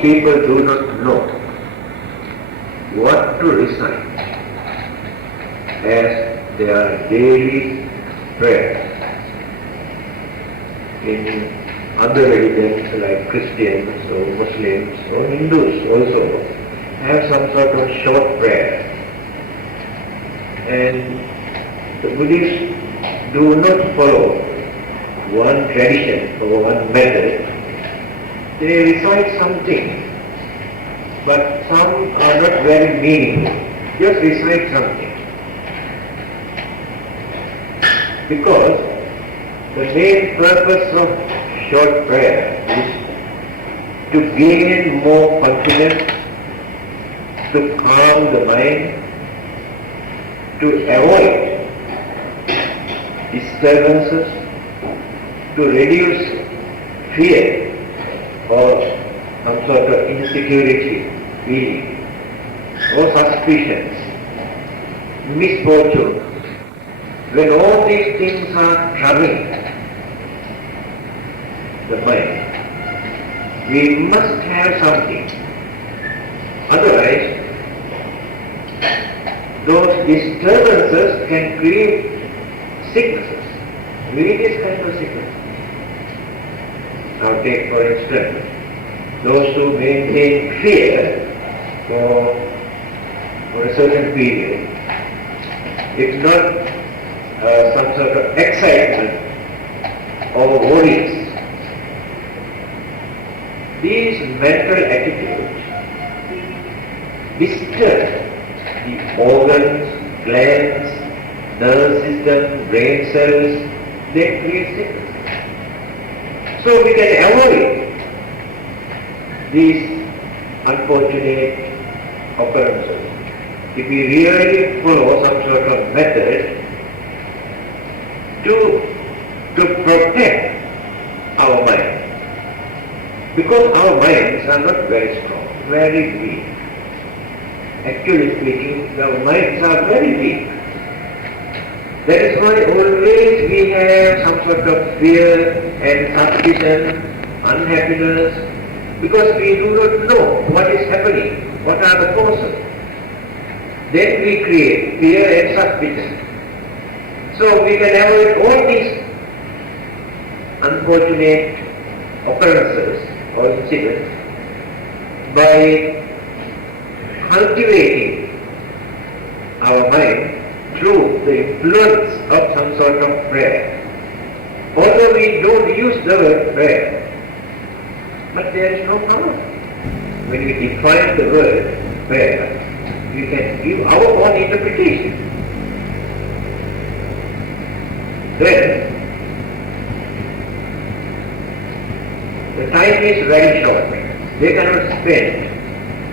most people do not know what to recite as their daily prayer. In other religions like Christians or Muslims or Hindus also have some sort of short prayer. And the Buddhists do not follow one tradition or one method. They recite something, but some are not very meaningful. Just recite something. Because the main purpose of short prayer is to gain more confidence, to calm the mind, to avoid disturbances, to reduce fear or some sort of insecurity feeling or suspicions, misfortune. When all these things are troubling the mind, we must have something. Otherwise, those disturbances can create sicknesses, various kinds of sicknesses. Now take for instance, those who maintain fear for a certain period, it's not some sort of excitement or worries. These mental attitudes disturb the organs, glands, nerve system, brain cells, they create sickness. So we can avoid these unfortunate occurrences if we really follow some sort of method to protect our mind. Because our minds are not very strong, very weak. Actually speaking, our minds are very weak. That is why always we have some sort of fear and suspicion, unhappiness, because we do not know what is happening, what are the causes. Then we create fear and suspicion. So we can avoid all these unfortunate occurrences or incidents by cultivating our mind through the influence of some sort of prayer. Although we don't use the word prayer, but there is no power. When we define the word prayer, we can give our own interpretation. Then, the time is very short. They cannot spend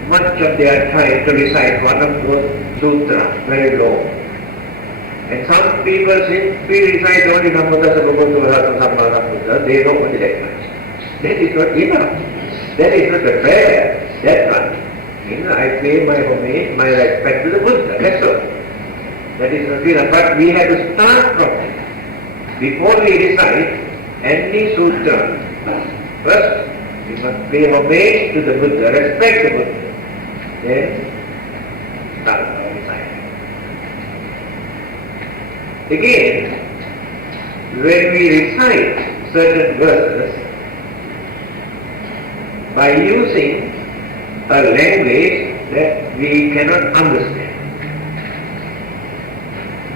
much of their time to recite one of those sutras, very long. And some people simply recite only Namodasa Bhagavata Sammasambuddha, they know only that much. That is not enough. That is not a prayer, that one. I pay my homage, my respect to the Buddha, that's all. That is not enough. But we have to start from it. Before we recite any sutra, first we must pay homage to the Buddha, respect the Buddha. Then start our reciting. Again, when we recite certain verses, by using a language that we cannot understand,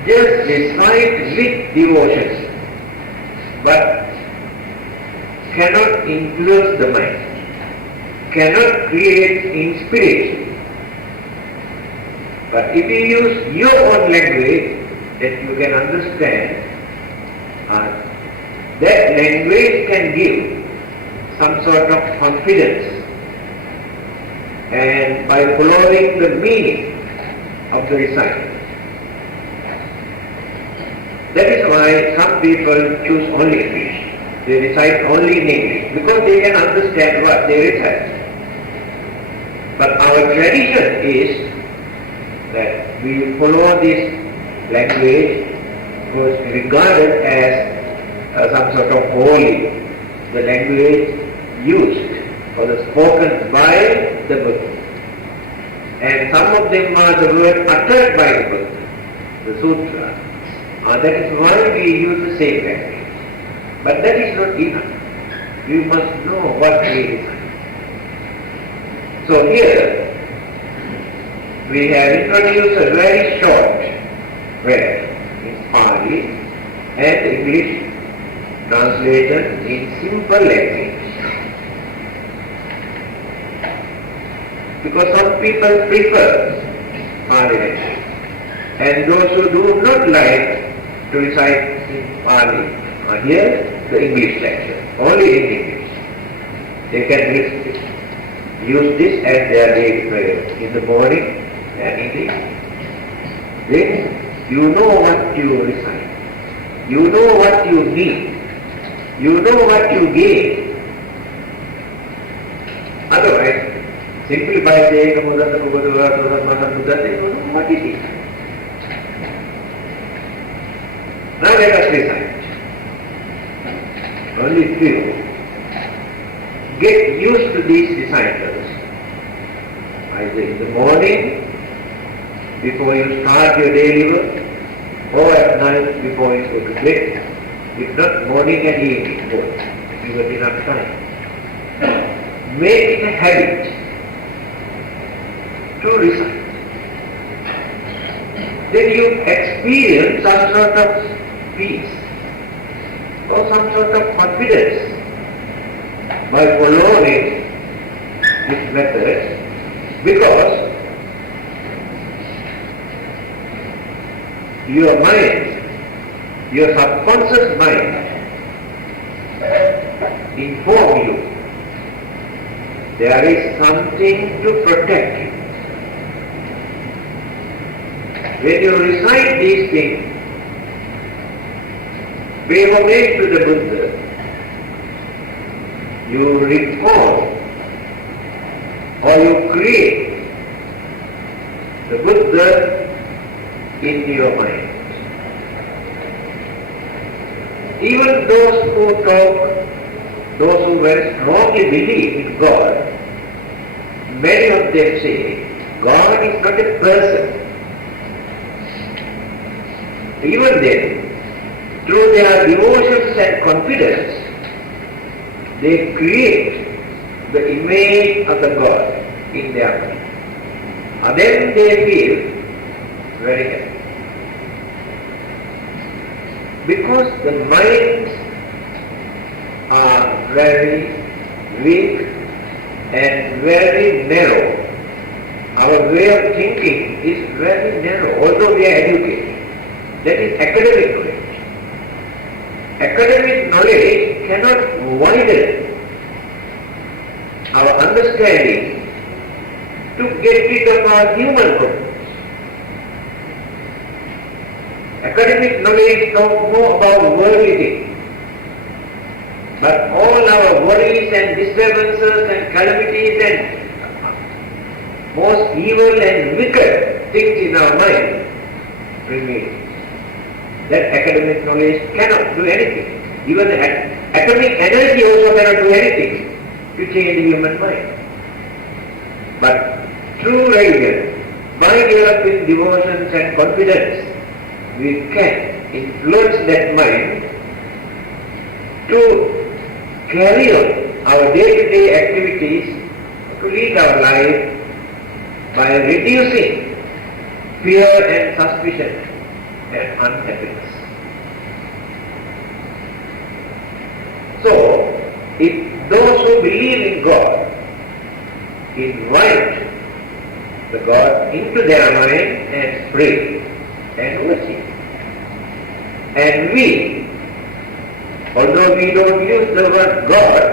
just recite with devotion, but cannot influence the mind, cannot create inspiration. But if you use your own language that you can understand, that language can give some sort of confidence. And by following the meaning of the recital, that is why some people choose only English. They recite only in English because they can understand what they recite. But our tradition is that we follow this language was regarded as some sort of holy, the language used or spoken by the Buddha. And some of them are the words uttered by the Buddha, the sutra. That is why we use the same language. But that is not enough. You must know what we recite. So here, we have introduced a very short prayer in Pali and English translation in simple language. Because some people prefer Pali language, and those who do not like to recite in Pali are here the English lecture, only in English. They can use this as their daily prayer in the morning and in the evening. Then you know what you recite, you know what you need, you know what you gain. Otherwise, simply by saying Namo Tassa Bhagavata Vastu Buddha, you don't know what it is. Now let us recite. Only few. Get used to these recitals. Either in the morning, before you start your daily work, or at night before you go to bed. If not, morning and evening both, if you have enough time. Make it a habit to recite. Then you experience some sort of peace or some sort of confidence by following this method, because your mind, your subconscious mind inform you there is something to protect you. When you recite these things, we were made to the Buddha, you recall or you create the Buddha in your mind. Even those who talk, those who very strongly believe in God, many of them say God is not a person. Even then, through their devotions and confidence, they create the image of the God in their mind. And then they feel very happy. Because the minds are very weak and very narrow. Our way of thinking is very narrow, although we are educated. That is academic knowledge. Academic knowledge cannot widen our understanding to get rid of our human problems. Academic knowledge talks more about worldly things. But all our worries and disturbances and calamities and most evil and wicked things in our mind remain. That academic knowledge cannot do anything. Even the atomic energy also cannot do anything to change the human mind. But through religion, by developing devotions and confidence, we can influence that mind to carry on our day-to-day activities, to lead our life by reducing fear and suspicion and unhappiness. So, if those who believe in God invite the God into their mind and pray and worship, and we, although we don't use the word God,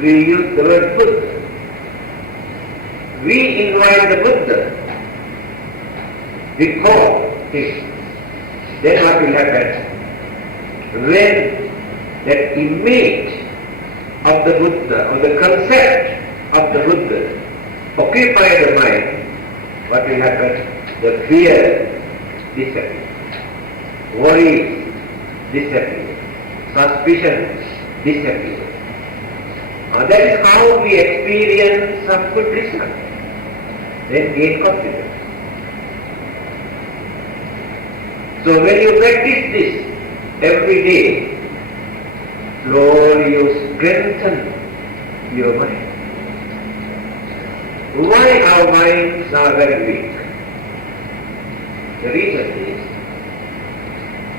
we use the word Buddha. We invite the Buddha, we call him. Then what will happen? When that image of the Buddha, or the concept of the Buddha occupy the mind, what will happen? The fear disappears, worry disappears, suspicion disappears. That is how we experience some good result. Then gain confidence. So when you practice this every day, slowly you strengthen your mind. Why our minds are very weak? The reason is,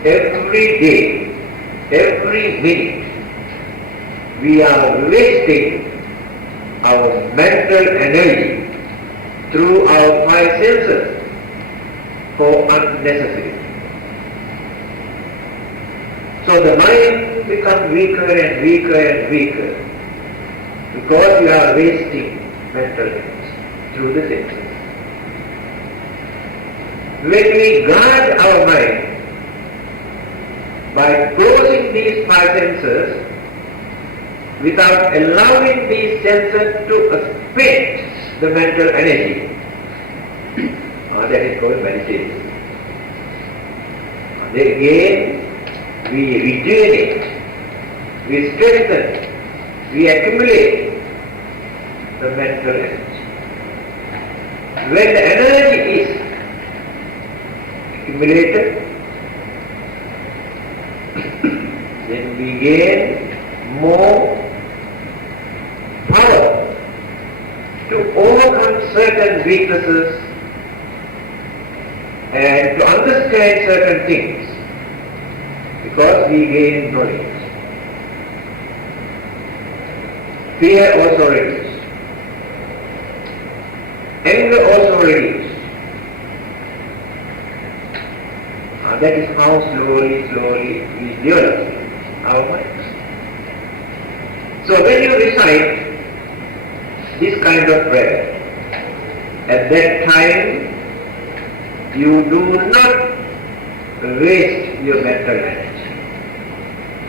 every day, every minute, we are wasting our mental energy through our five senses for unnecessary. So the mind becomes weaker and weaker and weaker because we are wasting mental energy through the senses. When we guard our mind by closing these five senses without allowing these senses to spend the mental energy, that is called meditation. Then again, we rejuvenate, we strengthen, we accumulate the mental energy. When the energy is accumulated, then we gain more power to overcome certain weaknesses and to understand certain things, because we gain knowledge. Fear also reduces. Anger also reduces. That is how slowly we develop our minds. So when you recite this kind of prayer, at that time you do not waste your mental energy.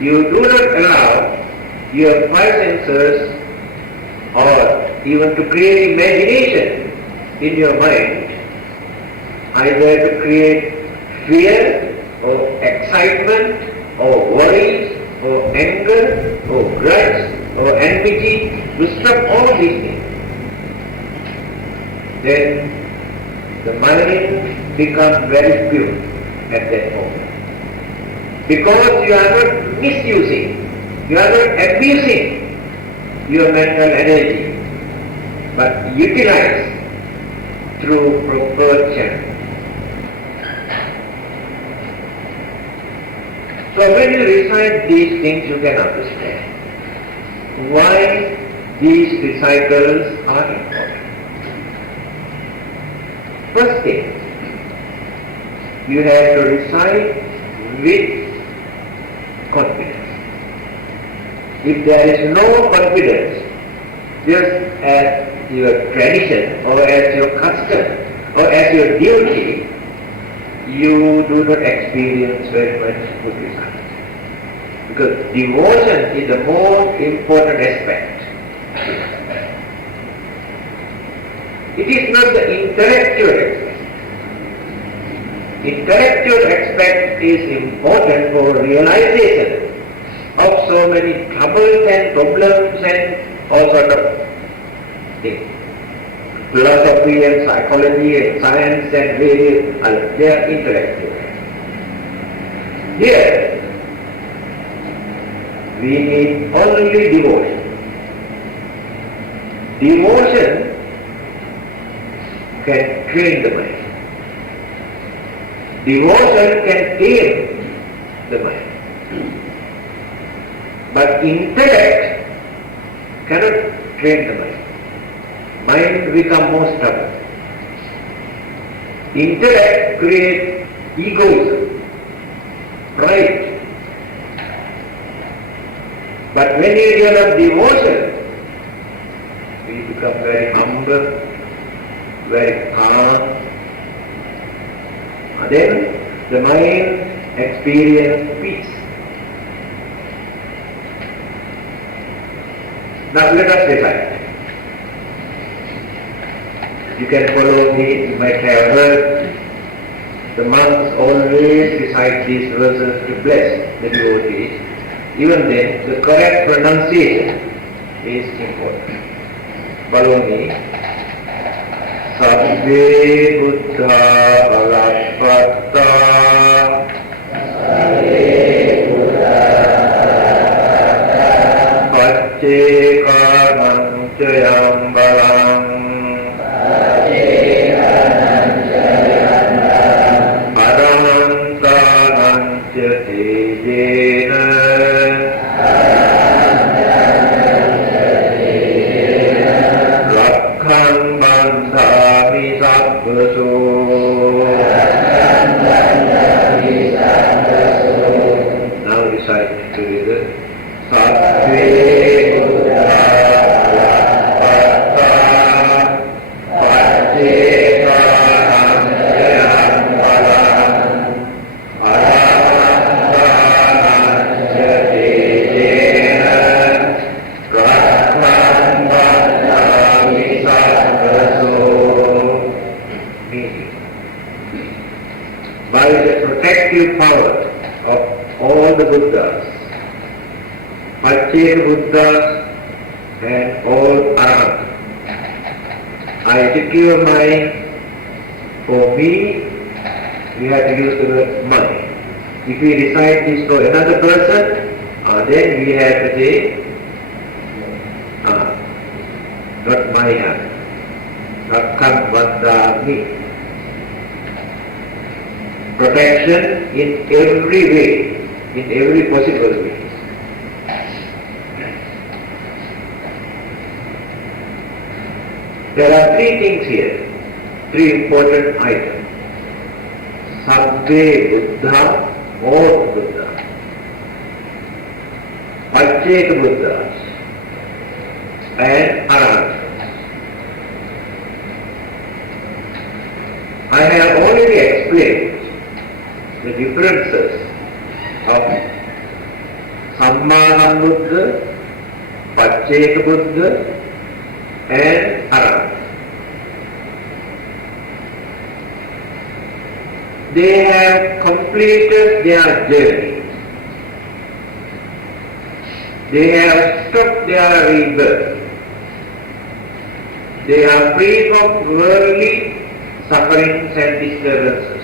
You do not allow your five senses or even to create imagination in your mind, either to create fear or excitement or worries or anger or grudge or enmity. You stop all these things. Then the mind becomes very pure at that moment. Because you are not misusing, you are not abusing your mental energy, but utilize through proper channel. So when you recite these things, you can understand why these recitals are important. First thing, you have to recite with confidence. If there is no confidence, just as your tradition or as your custom or as your duty, you do not experience very much good results. Because devotion is the most important aspect. It is not the intellectual aspect. Intellectual aspect is important for realization of so many troubles and problems and all sort of things. Philosophy and psychology and science and various others, they are intellectual. Here, we need only devotion. Devotion can train the mind. Devotion can tame the mind. But intellect cannot train the mind. Mind becomes more stubborn. Intellect creates egoism, pride. But when you develop devotion, we become very humble, very calm. And then the mind experiences peace. Now let us recite. You can follow me, you might have heard the monks always recite these verses to bless the devotees. Even then, the correct pronunciation is important. Baloni, Sabbe Buddha Bhagavata Paccekanam Jayam Balam Arantanam Tejena Rakhan Bandhami Sabbaso. Now recite together. Sabbe Buddha Bhagavata Paccekanam Jayam Balam Arantanam Tejena Rakhan Bandhami Sabbaso. Meaning, by the protective power of all the Buddhas, Pacceka Buddhas and all Arahants, I secure mine. For me, we have to use the word mine. If we recite this for another person, then we have to say, not mine, Rakkam Bandhami. Protection in every way, in every possible way. There are three things here, three important items. Sabbe Buddha, all Buddha. Pacceka Buddhas and Arahants. I have already explained the differences of Sammasambuddha, Pacceka Buddha and Arahant. They have completed their journey. They have stopped their rebirth. They are free from worldly sufferings and disturbances.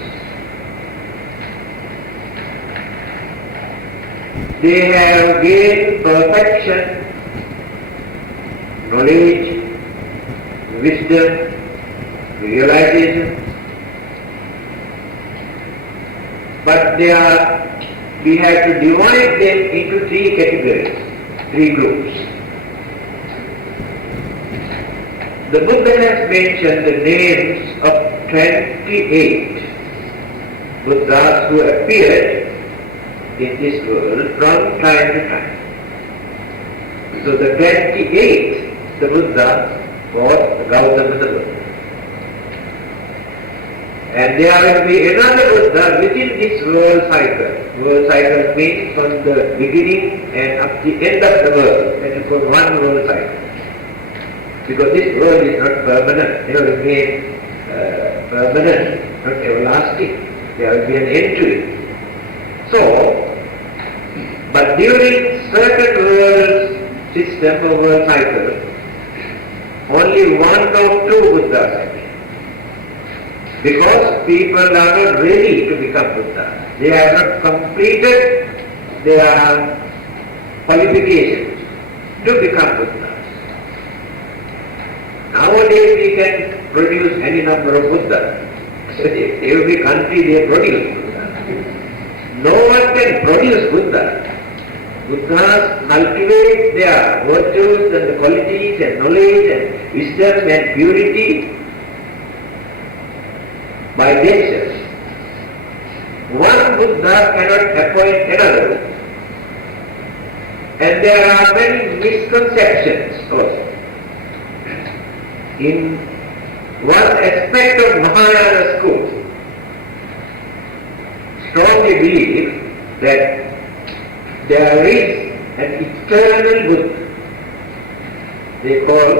They have gained perfection, knowledge, wisdom, realization, but we have to divide them into three categories, three groups. The Buddha has mentioned the names of 28 Buddhas who appeared in this world from time to time. So the 28th, the Buddha, was Gautama the Buddha. And there will be another Buddha within this world cycle. World cycle means from the beginning and up the end of the world. That is for one world cycle. Because this world is not permanent. It will remain permanent, not everlasting. There will be an end to it. So, but during certain world system or world cycle, only one or two Buddhas appear. Because people are not ready to become Buddha. They have not completed their qualifications to become Buddha. Nowadays we can produce any number of Buddhas. Every country they produce Buddha. No one can produce Buddha. Buddhas cultivate their virtues and the qualities and knowledge and wisdom and purity by themselves. One Buddha cannot appoint another. And there are many misconceptions also. In one aspect of Mahayana school, strongly believe that there is an eternal Buddha. They call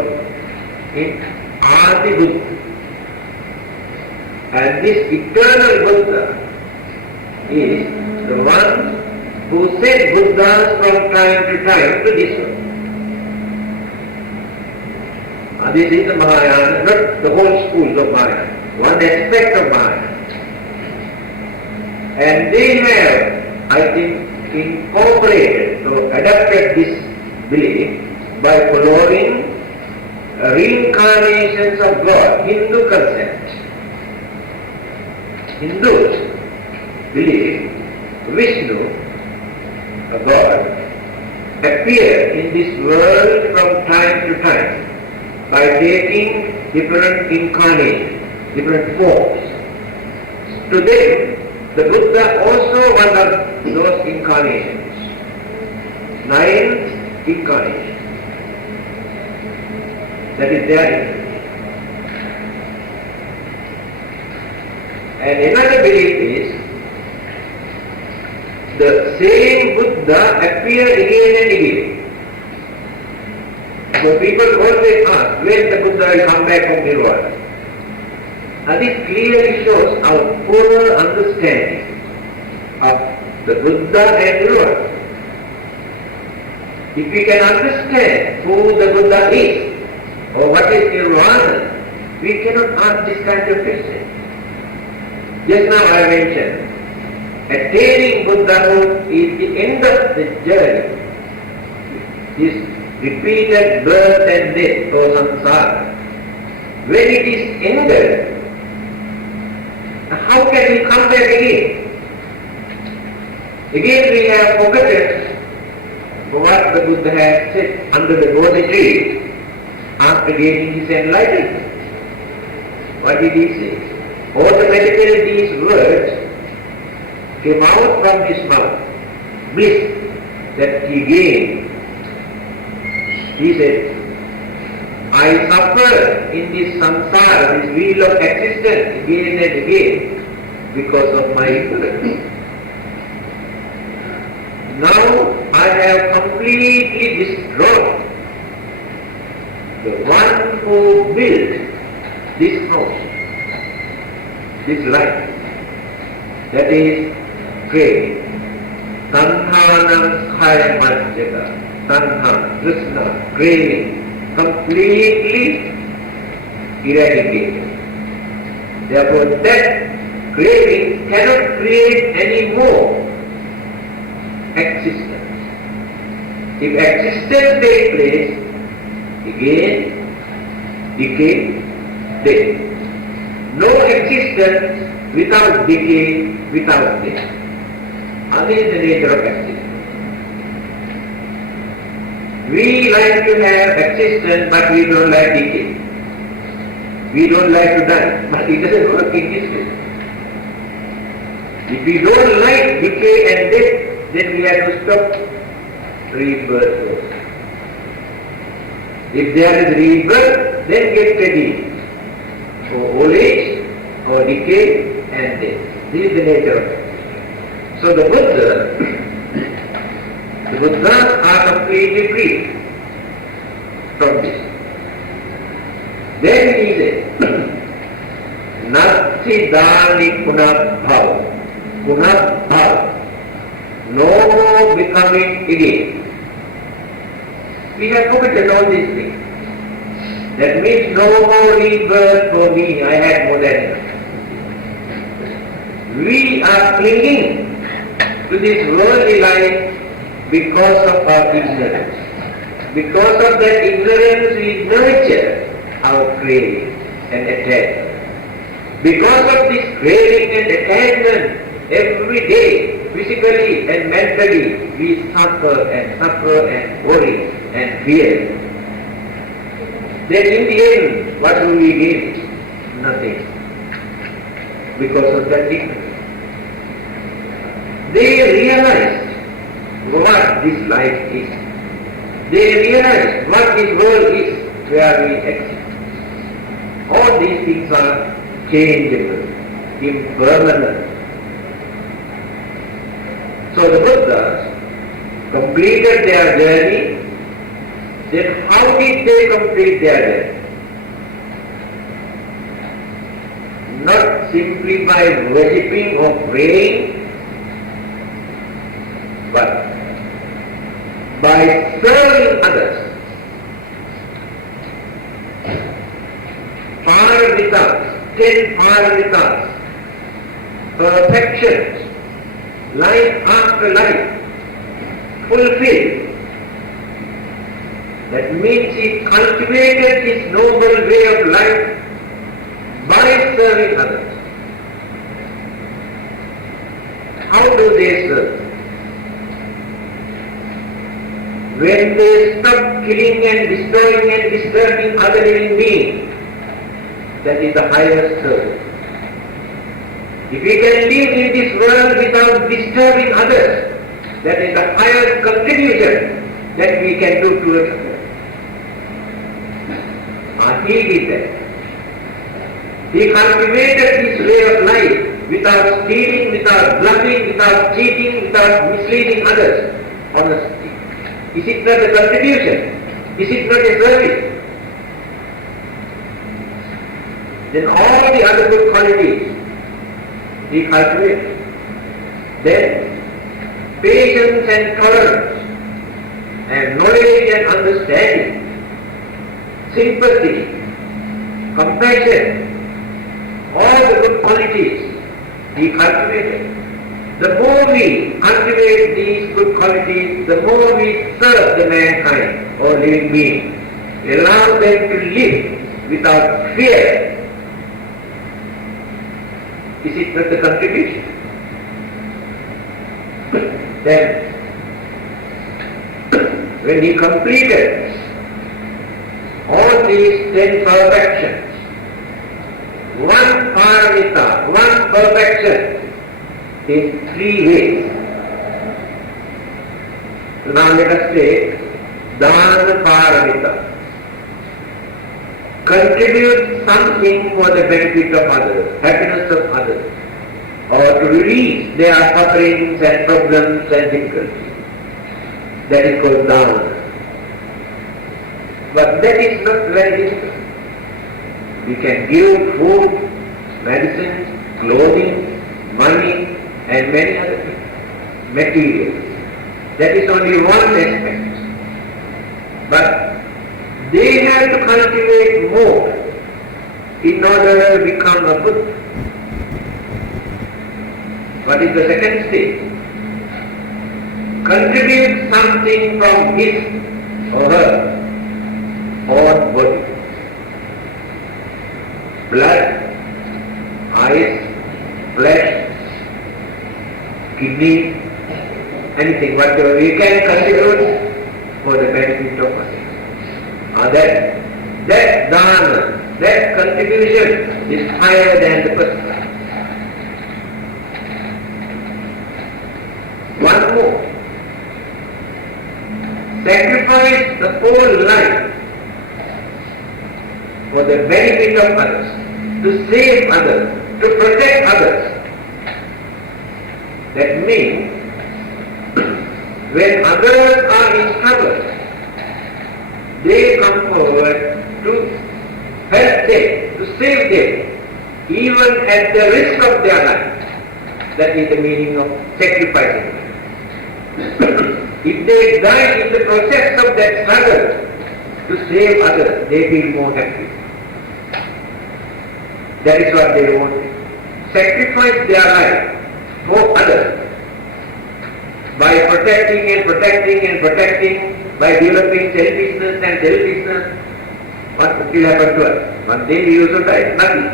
it Adi Buddha. And this eternal Buddha is the one who sent Buddhas from time to time to this world. This is the Mahayana, not the whole school of Mahayana, one aspect of Mahayana. And they have, I think, incorporated or adapted this belief by following reincarnations of God, Hindu concept. Hindus believe Vishnu, a God, appear in this world from time to time by taking different incarnations, different forms. To them, the Buddha also one of those incarnations. 9 incarnations. That is their incarnation. And another belief is the same Buddha appear again and again. So people always ask when the Buddha will come back from Nirvana. And this clearly shows our poor understanding of the Buddha and Nirvana. If we can understand who the Buddha is or what is Nirvana, we cannot ask this kind of question. Just now I mentioned, attaining Buddhahood is the end of the journey. This repeated birth and death or samsara. When it is ended, how can we come back again? Again we have forgotten what the Buddha had said under the Bodhi tree after gaining his enlightenment. What did he say? Automatically these words came out from his mouth. Bliss that he gained. He said, I suffer in this samsara, this wheel of existence again and again because of my ignorance. Now I have completely destroyed the one who built this house, this life, that is craving. Tanhana khaya majjata. Tanha, Krishna, craving, completely eradicated. Therefore that craving cannot create any more existence. If existence takes place, again, decay, death. No existence without decay, without death. And this is the nature of existence. We like to have existence, but we don't like decay. We don't like to die, but it doesn't work in this way. If we don't like decay and death, then we have to stop rebirth. If there is rebirth, then get ready for old age, or decay and death. This is the nature of it. So the Buddhas are completely free from this. Then he said, Nasti dani punabhav. Punabhav. No more becoming again. We have forgotten all these things. That means no more rebirth for me. I had more than enough. We are clinging to this worldly life because of our ignorance. Because of that ignorance we nurture our craving and attachment. Because of this craving and attachment, every day, physically and mentally, we suffer and worry and fear. Then in the end, what do we gain? Nothing. Because of that ignorance. They realized what this life is. They realize what this world is where we exist. All these things are changeable, impermanent. So the Buddhas completed their journey. Then how did they complete their journey? Not simply by worshipping or praying, but by serving others. Paramitas, 10 paramitas, perfections, life after life, fulfilled. That means he cultivated his noble way of life by serving others. How do they serve? When they stop killing and destroying and disturbing other living beings, that is the highest service. If we can live in this world without disturbing others, that is the highest contribution that we can do towards others. He did that. He cultivated his way of life without stealing, without bluffing, without cheating, without misleading others. Honesty. Is it not a contribution? Is it not a service? Then all the other good qualities he cultivated. Then patience and tolerance and knowledge and understanding, sympathy, compassion, all the good qualities he cultivated. The more we cultivate these good qualities, the more we serve the mankind or living being. Allow them to live without fear. Is it not the contribution? Then, when he completed all these 10 perfections, one paramita, one perfection in 3 ways. So now let us take Dana paramita. Contribute something for the benefit of others, happiness of others, or to release their sufferings and problems and difficulties. That is called dana. But that is not very difficult. We can give food, medicine, clothing, money, and many other things, materials. That is only one aspect. But they have to cultivate more in order to become a Buddha. What is the second stage? Contribute something from his or her own body. Blood, eyes, flesh, kidney, anything, whatever we can contribute for the benefit of others. That dana, that contribution is higher than the person. One more. Sacrifice the whole life for the benefit of others, to save others, to protect others. That means, when others are in trouble, they come forward to help them, to save them, even at the risk of their life. That is the meaning of sacrificing. If they die in the process of that struggle to save others, they feel more happy. That is what they want. Sacrifice their life for others by protecting and protecting and protecting, by developing selfishness and selfishness. What will happen to us? One day we also die, nothing.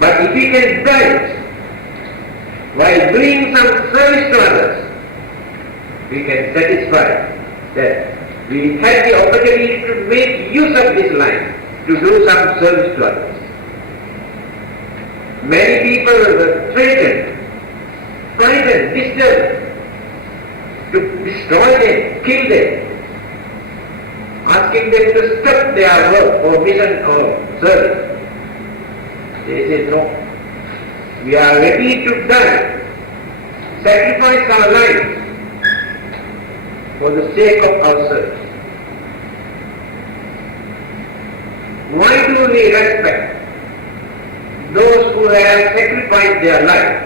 But if we can die while doing some service to others, we can satisfy that we had the opportunity to make use of this life to do some service to others. Many people were threatened, frightened, disturbed, to destroy them, kill them, asking them to stop their work or mission or service. They said, no, we are ready to die, sacrifice our lives for the sake of our service. Why do we respect those who have sacrificed their life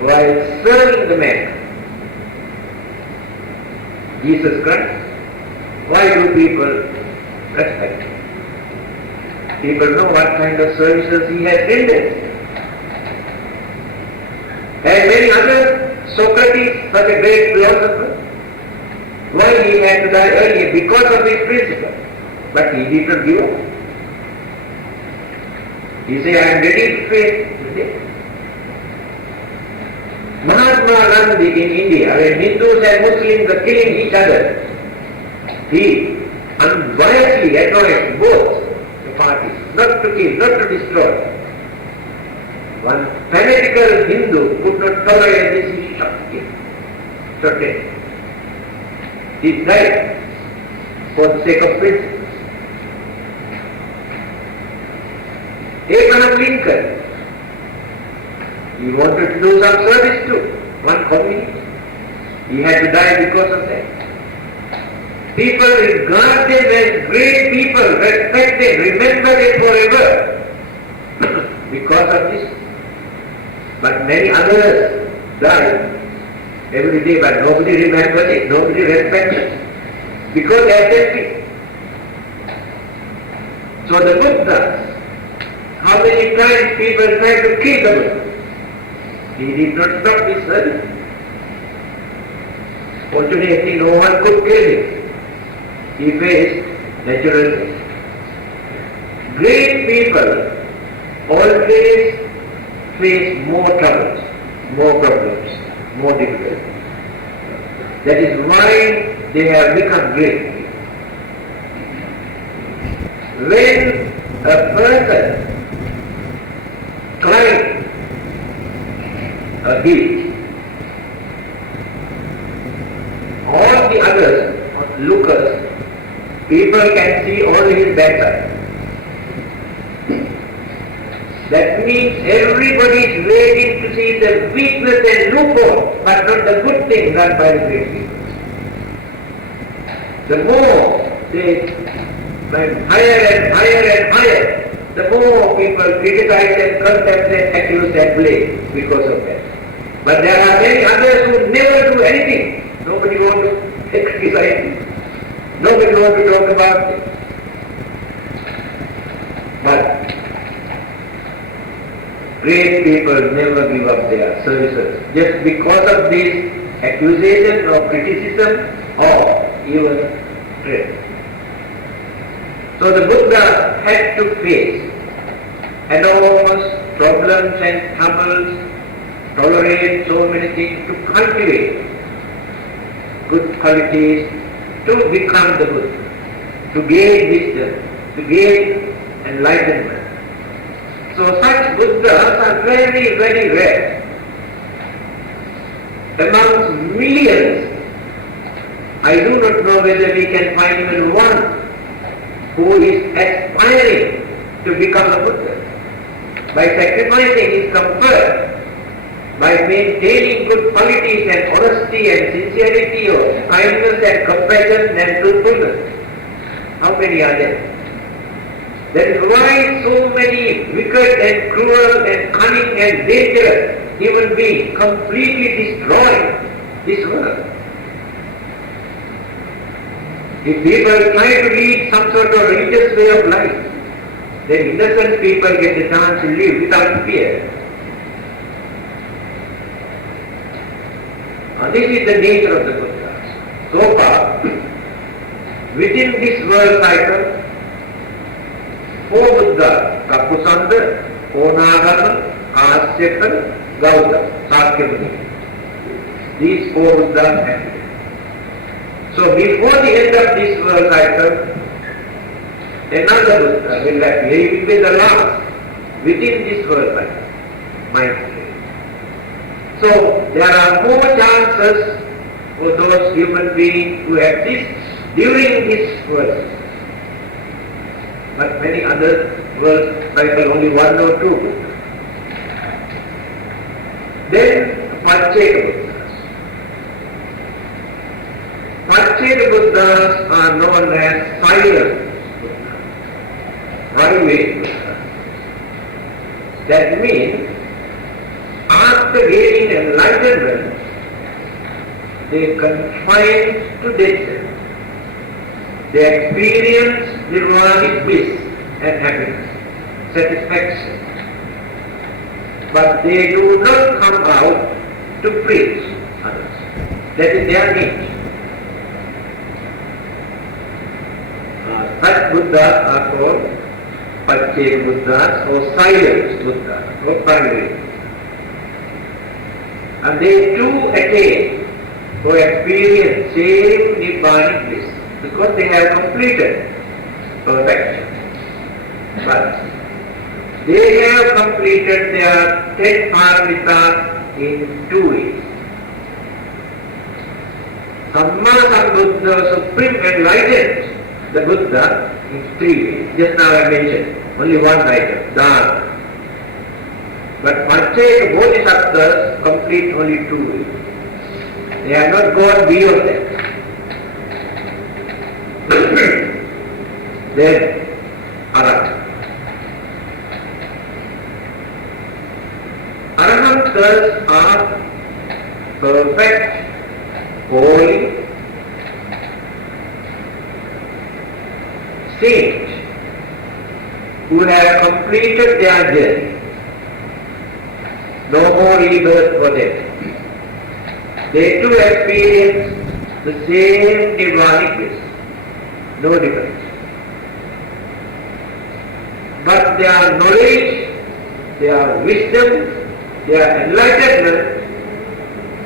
while serving the man? Jesus Christ. Why do people respect him? People know what kind of services he has rendered. And many others, Socrates, such a great philosopher, why he had to die earlier? Because of his principle. But he did not give up. He said, I am ready to face the death. Mahatma Gandhi in India, when Hindus and Muslims are killing each other, he unbiasedly advised both the parties not to kill, not to destroy. One fanatical Hindu could not tolerate this, he shot him. Shot him. He died for the sake of principle. Abraham Lincoln, he wanted to do some service to one community. He had to die because of that. People regard them as great people, respect them, remember them forever because of this. But many others die every day, but nobody remembers it, nobody respects it because they are selfish. So the Buddha, how many times people tried to kill the Buddha? He did not stop his service. Fortunately, no one could kill him. He faced natural death. Great people always face more troubles, more problems, more difficulties. That is why they have become great. When a person climbs a hill, all the others, lookers, people can see only his backside. That means everybody is waiting to see the weakness and loophole, but not the good thing done by the great people. The more they climb higher and higher and higher, the more people criticize and contempt and accuse and blame because of that. But there are many others who never do anything. Nobody wants to criticize it. Nobody wants to talk about it. But great people never give up their services just because of this accusation or criticism or even threat. So the Buddha had to face enormous problems and troubles, tolerate so many things to cultivate good qualities, to become the Buddha, to gain wisdom, to gain enlightenment. So such Buddhas are very, very rare. Amongst millions, I do not know whether we can find even one who is aspiring to become a Buddha. By sacrificing his comfort, by maintaining good qualities and honesty and sincerity or kindness and compassion and truthfulness. How many are there? That is why so many wicked and cruel and cunning and dangerous human beings completely destroy this world. If people try to lead some sort of religious way of life, then innocent people get the chance to live without fear. This is the nature of the Buddha. So far, within this world cycle, 4 Buddhas, Kapusanda, Onagama, Kasyapa, Gautama, Sakyamuni. These 4 Buddhas have. So before the end of this world cycle, another Buddha will appear. He will be the last within this world cycle. Mindful. So there are more chances for those human beings who have this during this world. But many other world cycle only 1 or 2 Buddhas. Then Pacceka Buddhas. Pacceka Buddhas are known as silent Buddhas, private Buddhas. That means after gaining enlightenment, they confine to themselves. They experience nirvanic bliss and happiness. satisfaction. But they do not come out to preach others. That is their need. Such Buddhas are called Pacceka Buddhas or silent Buddhas or primary. And they too attain or experience same Nibbanic bliss because they have completed perfection. But they have completed their 10 paramitas in 2 ways. Samma Sambuddha, supreme enlightened the Buddha in 3 ways. Just now I mentioned only one item, Dharma. But Pacceka Bodhisattvas complete only 2 ways. They have not gone beyond that. Then, Arahant. Arahantas are perfect, holy, saints who have completed their journey. No more rebirth for them. They too experience the same Nibbanic bliss. No difference. But their knowledge, their wisdom, their enlightenment,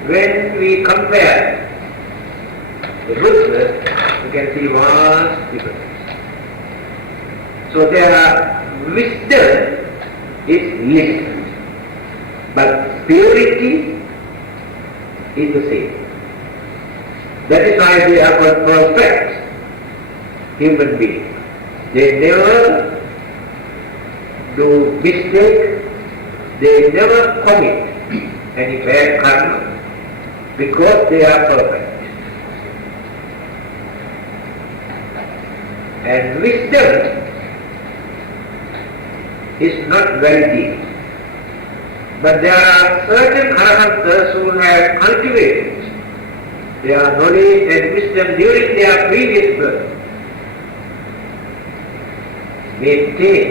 when we compare the Buddhas, you can see vast difference. So their wisdom is limited, but purity is the same. That is why they are perfect human beings. They never do mistake, they never commit any bad karma because they are perfect. And wisdom is not very deep. But there are certain Arahantas who have cultivated their knowledge and wisdom during their previous birth. Maintain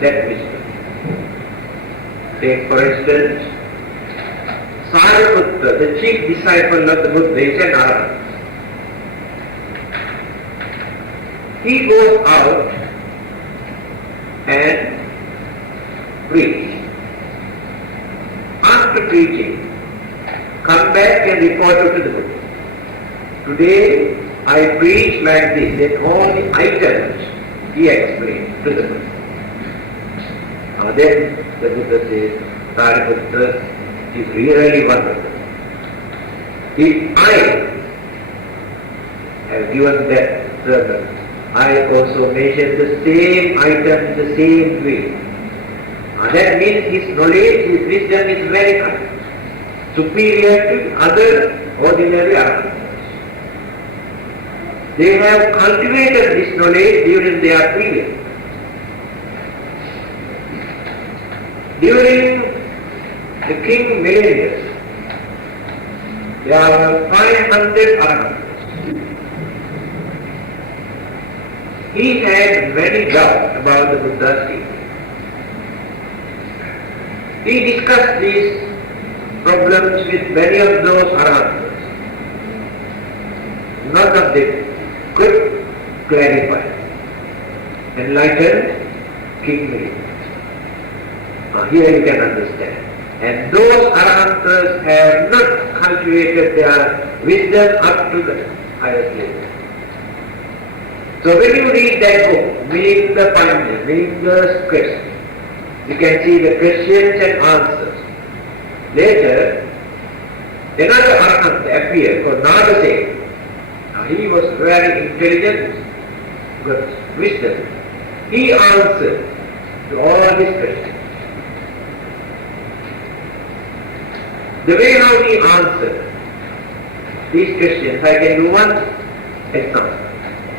that wisdom. Take for instance, Sariputta, the chief disciple of the Buddha, is an Arahant. He goes out and preach. After preaching, come back and report to the Buddha. Today I preach like this, then all the items he explained to the Buddha. Then the Buddha says, Sariputta is really wonderful. If I have given that sermon, I also mention the same item, the same way. That means his knowledge, his wisdom is very high, superior to other ordinary Arahants. They have cultivated this knowledge during their period. During the King Melenius, there were 500 Arahants. He had many doubts about the Buddha's teaching. He discussed these problems with many of those Arahantas. None of them could clarify. Enlightened King Melenius. Here you can understand. And those Arahantas have not cultivated their wisdom up to the highest level. So when you read that book, Meaning the Pioneer, Meaning the Quest, you can see the questions and answers. Later, another Arahant appeared called Nagasewa. Now he was very intelligent, good wisdom. He answered to all these questions. The way how he answered these questions, I can do one example.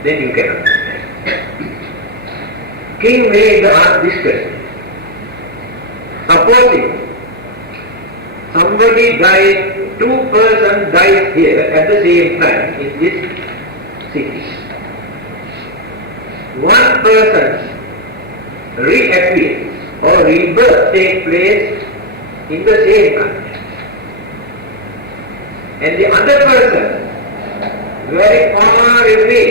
Then you can understand. King Melenius asked this question. Supposing somebody dies, 2 persons died here at the same time in this city. One person reappearance or rebirth take place in the same context. And the other person, very far away,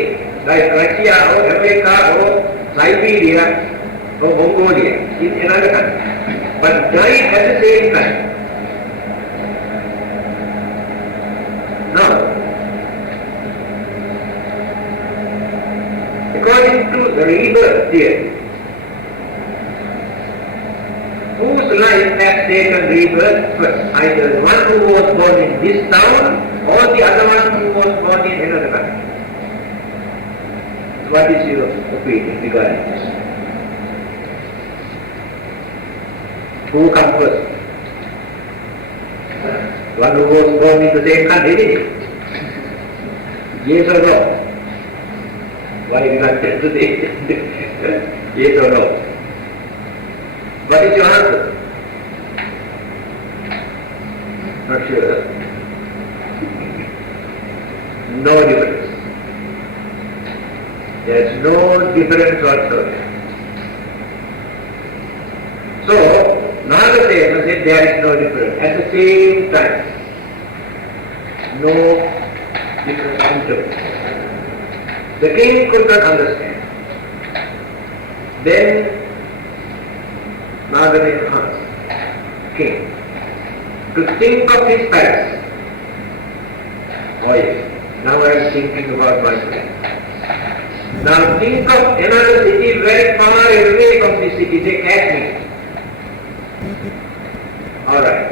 like Russia or America or Siberia or Mongolia, in another country, but died at the same time. Now, according to the rebirth theory, whose life has taken rebirth first? Either one who was born in this town or the other one who was born in another country. What is your opinion regarding this? Who comes first? One who was born in the same country, did it? Yes or no? Why you not tell today? Yes or no? What is your answer? Not sure. No difference. There is no difference whatsoever. So, Nagasena said there is no difference. At the same time, no difference interval. The king could not understand. Then Nagasena asked king to think of his palace. Oh yes, now I am thinking about my palace. Now think of another city very far away from this city, say Kashmir. Alright.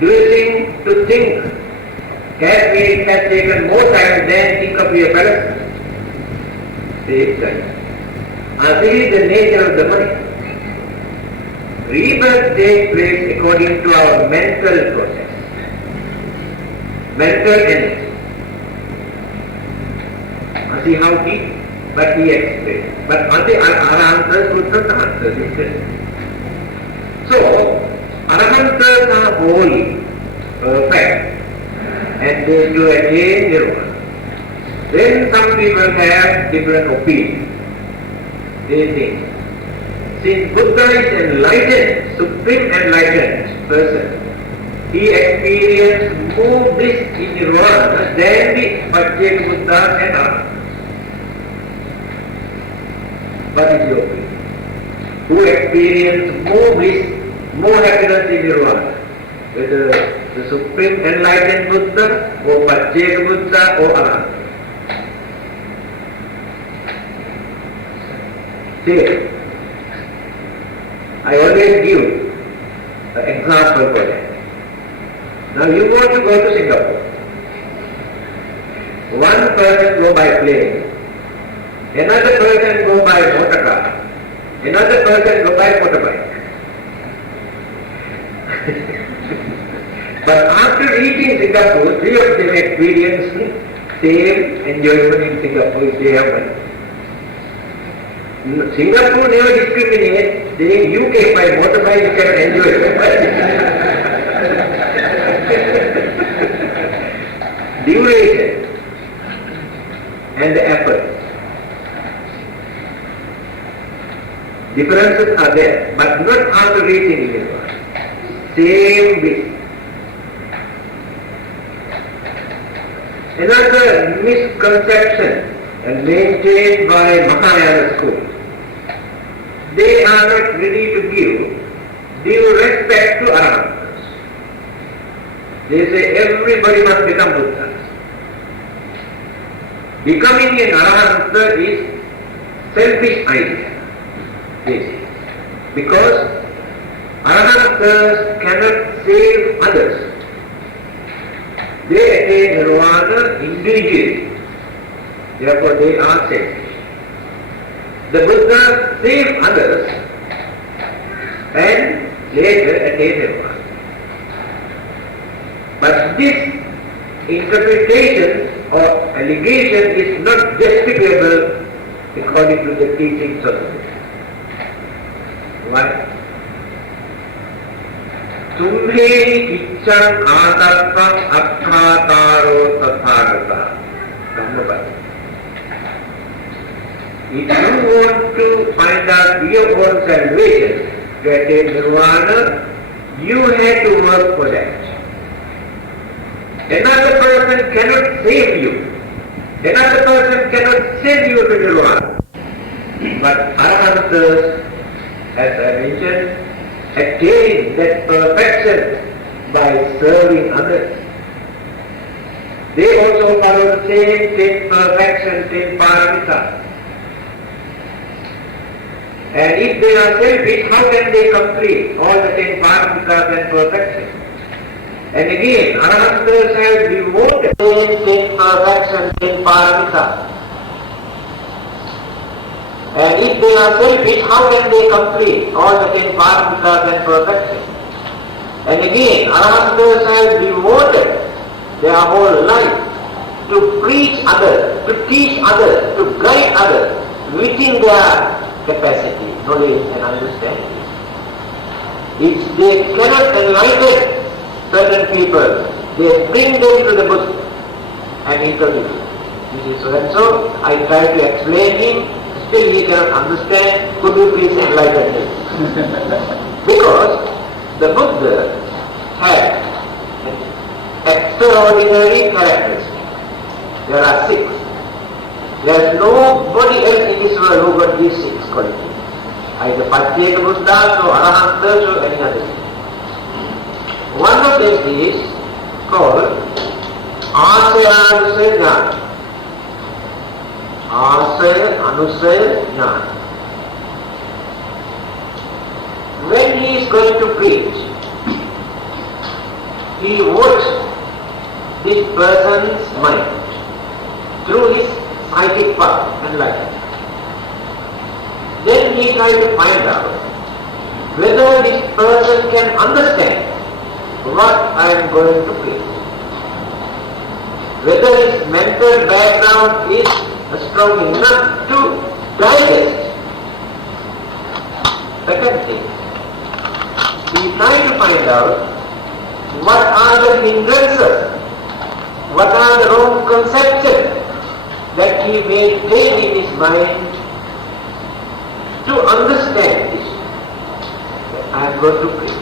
Do you think Kashmir has taken more time than think of your palace? Same time. And this is the nature of the money. Rebirth takes place according to our mental process. Mental energy. See how deep, but he explained. But our answers would not answer this question. So, Arahantas are holy, perfect, and they do attain nirvana. Then some people have different opinions. They think, since Buddha is enlightened, supreme enlightened person, he experienced more bliss in nirvana than the Pacceka Buddhas and Arahants. What is your opinion? Who experienced more bliss, more happiness in nirvana? Whether the supreme enlightened Buddha or Pacceka Buddha or Arahant? See, I always give an example for that. Now you want to go to Singapore. One person go by plane, another person go by motor car, another person go by motorbike. But after reaching Singapore, three of them experienced same enjoyment in Singapore if they have money. Singapore never discriminates, saying you came by motorbike, you cannot enjoy it. Duration and the effort. Differences are there, but not after reaching nirvana. Same bliss. Another misconception and maintained by Mahayana school. They are not ready to give due respect to Arahants. They say everybody must become Buddha. Becoming an Arahanta is selfish idea, they say. Because Arahantas cannot save others. They attain nirvana individually. Therefore they are selfish. The Buddha saved others and later attain nirvana. But this interpretation or allegation is not justifiable according to the teachings of the Buddha. Why? Tumhe icchan ātarpam akkhātāro tathāgata. If you want to find out your own salvation, to attain nirvana, you have to work for that. Another person cannot save you. Another person cannot send you to nirvana. But Arahantas, as I mentioned, attain that perfection by serving others. They also follow the same 10 perfection, 10 paramitas. And if they are selfish, how can they complete all the 10 paramitas and perfection? And again, Arahantas have devoted 10 perfection, 10 paramitas. And if they are selfish, how can they complete all the 10 paramitas and perfection? And again, Arahantas have devoted their whole life to preach others, to teach others, to guide others within their capacity, knowledge and understanding. If they cannot enlighten certain people, they bring them to the Buddha and introduce. This is so and so, I try to explain him, still he cannot understand, could you please enlighten him? Because the Buddha had extraordinary characteristics. There are 6. There is nobody else in this world who got these 6 qualities. Either Pacceka Buddhas or Arahantas or any other. One of them is called Asaya Anusaya Jnana. Asaya Anusaya Jnana. When he is going to preach, he watches this person's mind through his psychic power and life. Then he tries to find out whether this person can understand what I am going to preach. Whether his mental background is strong enough to digest. Second thing, he tries to find out what are the hindrances, what are the wrong conceptions that he maintains in his mind to understand this. I am going to preach.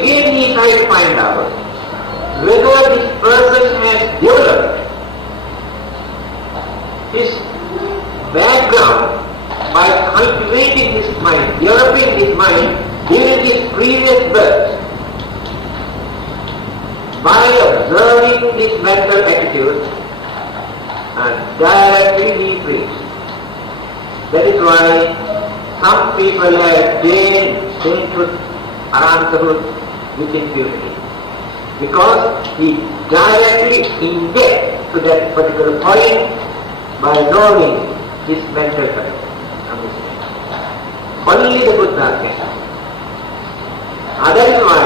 Again he tries to find out whether this person has developed his background by cultivating his mind, developing his mind during his previous birth, by observing this mental attitude and directly he preaches. That is why some people have attained sainthood, arahanthood with impunity. Because he directly indebted to that particular point by knowing his mental understanding. Only the Buddha can. That is why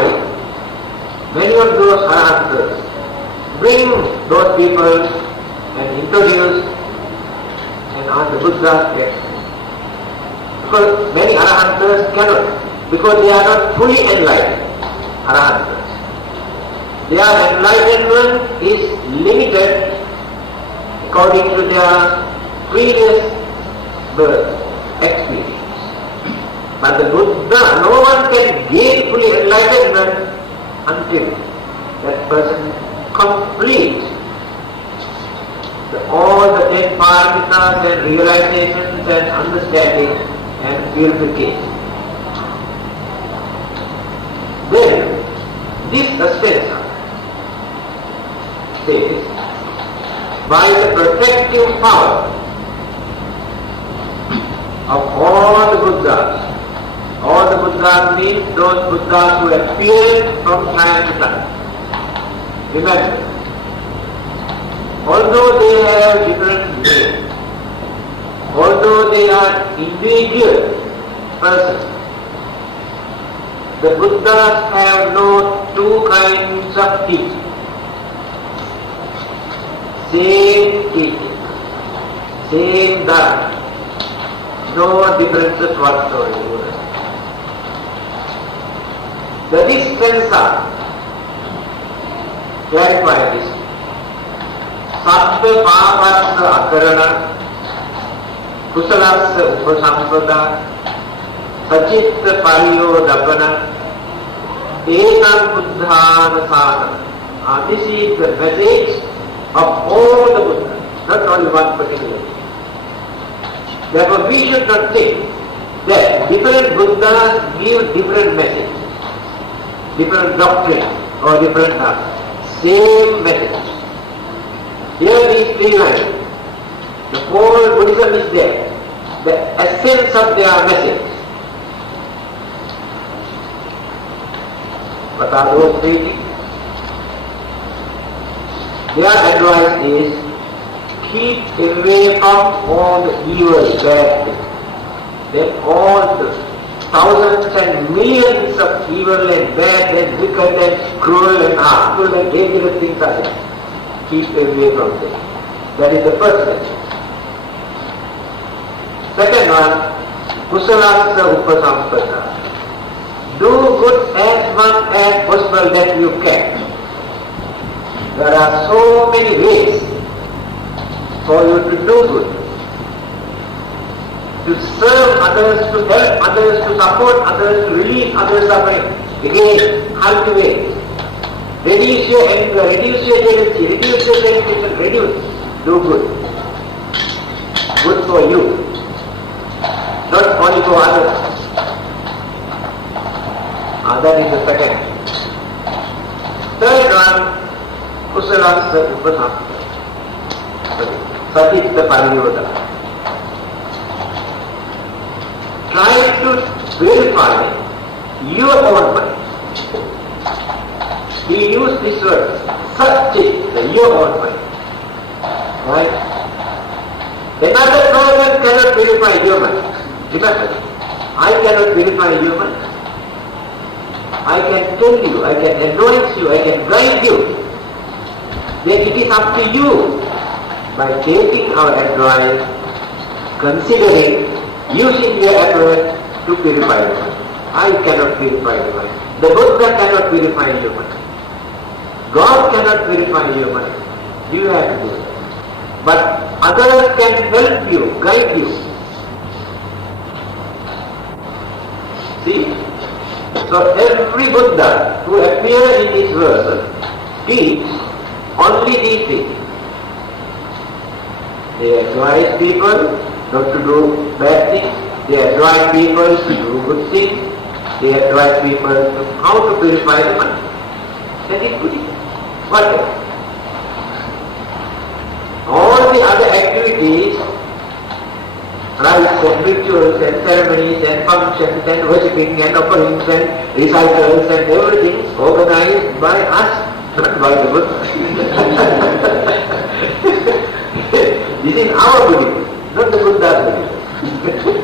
many of those arahantas bring those people and introduce and ask the Buddha's text. Because many arahantas cannot, because they are not fully enlightened arahantas. Their enlightenment is limited according to their previous birth experience. But the Buddha, no one can gain fully enlightenment until that person completes all the 10 paramitas and realizations and understanding and purification. Then, this Aspensa says, by the protective power of all the Buddhas means those Buddhas who appeared from time to time. Remember, although they have different names, although they are individual persons, the Buddhas have no two kinds of teaching. Same teaching, same dharma, no differences whatsoever. The dispenser clarified this. Sattva papasa akarana Kusalasya upasampada, sachitta pariyo dapana, etam buddhana sadhana. This is the message of all the Buddhas, not only one particular. Therefore we should not think that different Buddhas give different messages, different doctrine or different dharma. Same message. Here these three lines, the whole Buddhism is there, the essence of their message. What are those three things? Their advice is, keep away from all the evil, bad things. Then all the thousands and millions of evil and bad and wicked and cruel and harmful and dangerous things are there. Keep away from them. That is the first message. Second one, kusalasya upasampada. Do good as much as possible that you can. There are so many ways for you to do good, to serve others, to help others, to support others, to relieve others' suffering. Again, cultivate. Reduce your anger, reduce your jealousy, reduce your temptation, reduce. Do good. Good for you, not only for others. That is the second. Third one, kusalasya upasampada. Sachitta pariyoda. Try to verify your own mind. He used this word, satchit, your own mind. Right? Another person cannot verify your mind. Remember, I cannot verify your mind. I can tell you, I can advise you, I can guide you. Then it is up to you, by taking our advice, considering, using your effort to purify your mind. I cannot purify your mind. The Buddha cannot purify your mind. God cannot purify your mind. You have to do it. But others can help you, guide you. See? So every Buddha who appears in this world teach only these things. They advise people not to do bad things. They advise people to do good things. They advise people how to purify the mind. That is Buddhism. What else? All the other activities, rites and rituals and ceremonies and functions and worshipping and offerings and recitals and everything organized by us, not by the Buddha. This is our Buddhism, not the Buddha's Buddhism.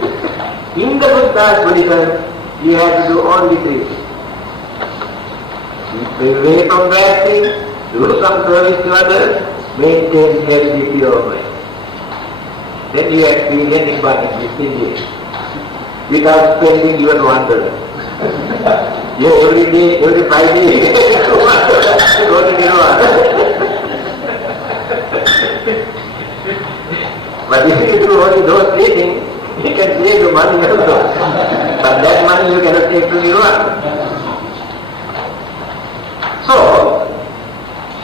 In the Buddha's Buddhism, you have to do only three. Keep away from bad things, do some service to others, maintain healthy pure mind. Then you experience Nibbana within without spending even $1. You every day, every Friday, go to Nirvana. But if you do only those three things, you can save the money also. But that money you cannot take to Nirvana. So,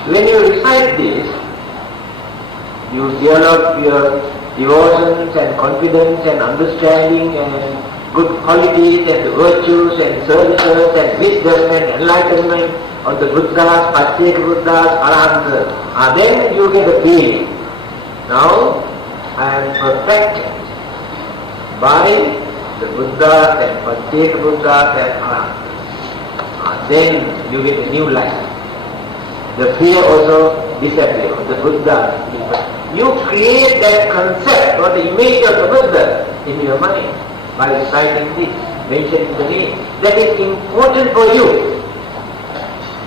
when you recite this, you develop your devotions and confidence and understanding and good qualities and virtues and services and wisdom and enlightenment of the Buddhas, Pacceka Buddhas, Arahants. Then you get a feeling. Now I am perfected by the Buddhas and Pacceka Buddhas and Arahants. Then you get a new life. The fear also disappears. The Buddha, you create that concept or the image of the Buddha in your mind by reciting this, mentioning the name. That is important for you.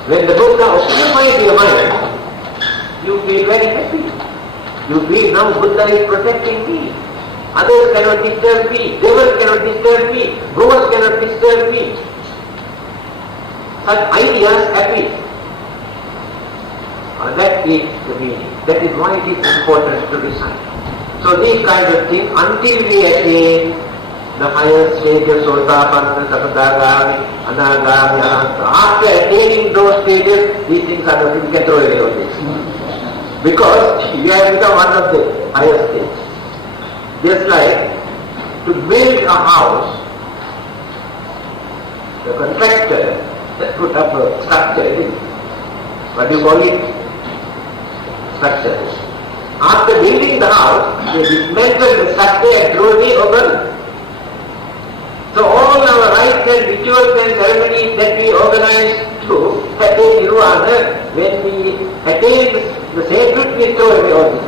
When the Buddha occupies your mind, you feel very happy. You feel now Buddha is protecting me. Others cannot disturb me. Devils cannot disturb me. Ghosts cannot disturb me. Such ideas appear. That is the meaning. That is why it is important to recite. So these kind of things, until we attain the higher stage of Sotapanna, Sakadagami, Anagami, Arahanta, after attaining those stages, these things are nothing, we can throw away all this. Because we have become one of the higher stages. Just like to build a house, the contractor has put up a structure. What do you call it? Structure. After building the house, they dismantle the structure and throw away over. So all our rites and rituals and ceremonies that we organize to attain nirvana, when we attain the sacred, we throw away all this.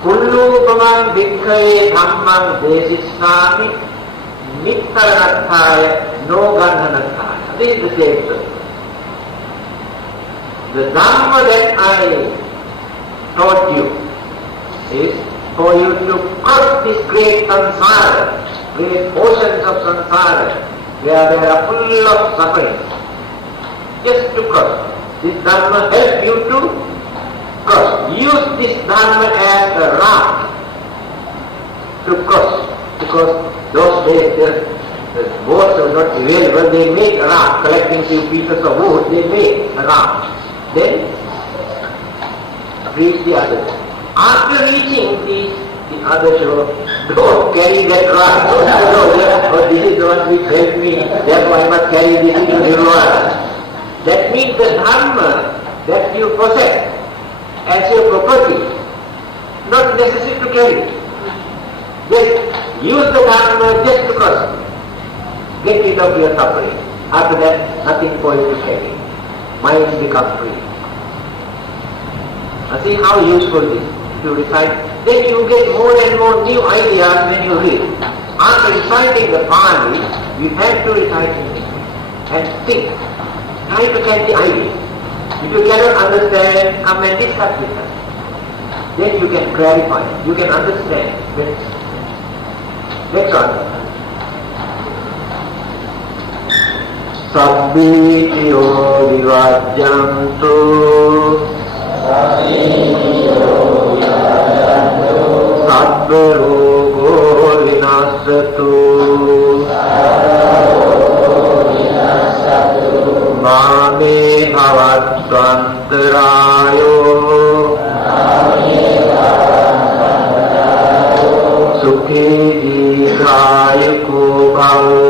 Kullupamam bhikkhaye dhammam desissami nittarathaya no gandhanathaya. This is the same thing. The Dhamma that I taught you is for you to cross this great samsara, great oceans of samsara, where they are full of suffering. Just to cross. This Dhamma helps you to cross. Use this Dhamma as a raft to cross. Because those days the boats are not available, they make a raft, collecting few pieces of wood, they make a raft. Then reach the other. After reaching the other shore, don't carry that raft. Oh, this is the one which helped me, therefore I must carry this into Nirvana. That means the Dhamma that you possess as your property, not necessary to carry. Just use the Dhamma just to cross. Get rid of your suffering. After that, nothing for you to carry. Mind becomes free. Now see how useful this is. To recite, then you get more and more new ideas when you read. After reciting the Pali, you have to recite it and think. Try to catch the idea. If you cannot understand, come and discuss with us. Then you can clarify, you can understand. Next one. Sabbitiyo vivajjantu sabba rogo vinasatu mame bhavatvantarayo sukhi dīghāyuko bhava.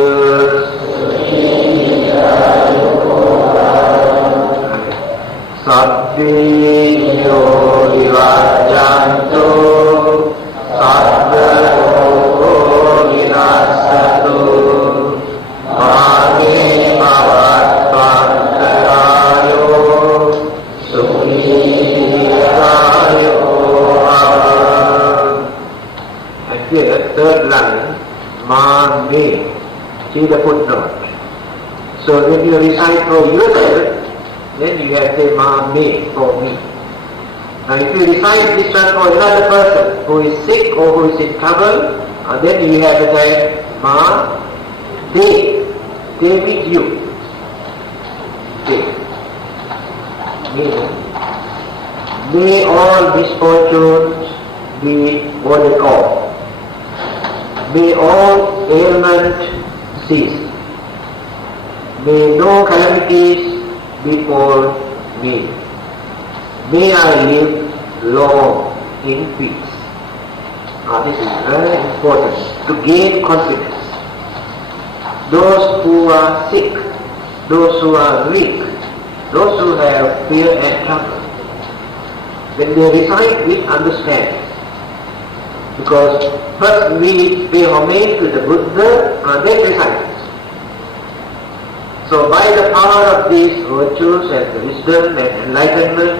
Sabbitiyo vivajjantu sabba rogo vinasatu mame bhavatvantarayo sukhi dīghāyuko bhava. And here, third line, mame. See the footnote. So when you recite for yourself, then you have to say ma-me for me. Now if you recite this one for another person who is sick or who is in trouble, then you have to say ma-they. They means you. They. Meaning, may all misfortunes be warded off. May all ailment cease. May no calamities before me. May I live long in peace. Now this is very important to gain confidence. Those who are sick, those who are weak, those who have fear and trouble, when they recite with understanding, because first we pay homage to the Buddha and then recite. So by the power of these virtues and the wisdom and enlightenment,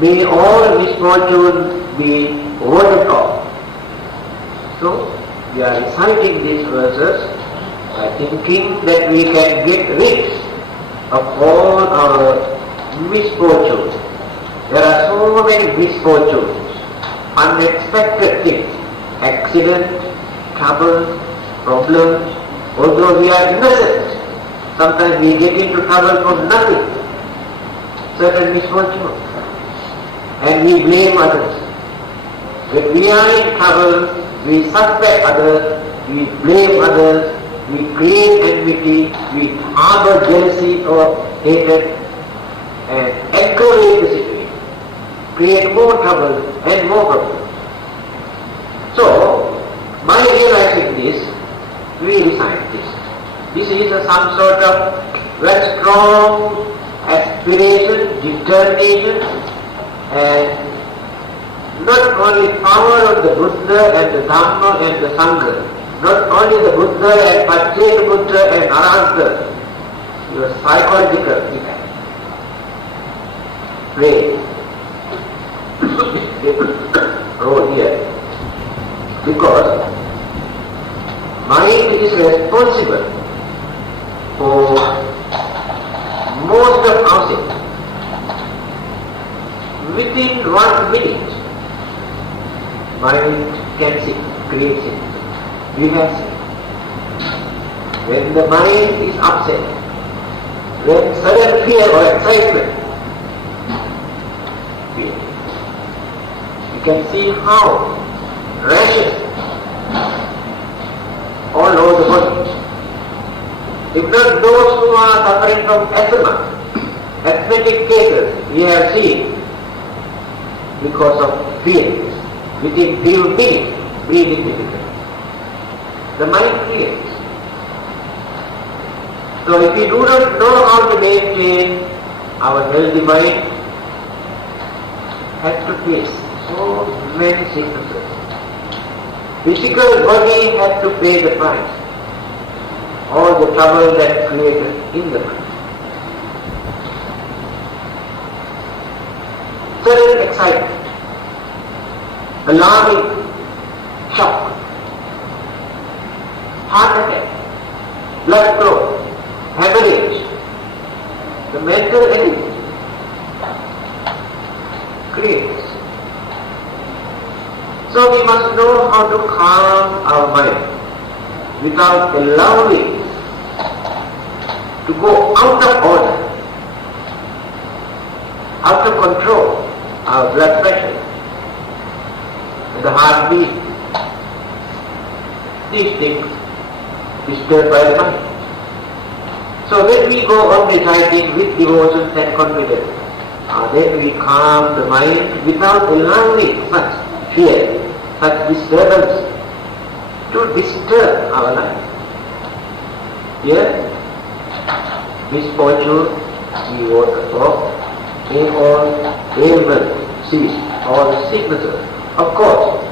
may all misfortunes be warded off. So we are reciting these verses by thinking that we can get rid of all our misfortunes. There are so many misfortunes, unexpected things, accidents, troubles, problems. Although we are innocent, sometimes we get into trouble for nothing. certain misfortune and we blame others. When we are in trouble, we suspect others, we blame others, we create enmity, we harbor jealousy or hatred and aggravate the situation, create more trouble and more problems. So, by realizing this, we decide this. This is some sort of very strong aspiration, determination, and not only power of the Buddha and the Dhamma and the Sangha, not only the Buddha and Pacceka Buddha and Arahanta, your psychological effect. Play role here. Because mind is responsible for most of our sins. Within 1 minute, mind can sin, create sin. We have sin. When the mind is upset, when sudden fear or excitement, you can see how rashes all over the body. If not those who are suffering from asthma, asthmatic cases we have seen because of fear. Within few minutes, breathing difficulty. The mind creates. So if we do not know how to maintain our healthy mind, have to face so many sicknesses. Physical body has to pay the price. All the trouble that created in the mind. Sudden excitement, alarming shock, heart attack, blood clot, hemorrhage, the mental energy creates. So we must know how to calm our mind without allowing to go out of order, out of control, our blood pressure and the heartbeat. These things disturbed by the mind. So when we go on reciting with devotion and confidence, then we calm the mind without allowing such fear, such disturbance to disturb our life. Here, misfortune, we want for, may all ailments cease, all sicknesses. Of course,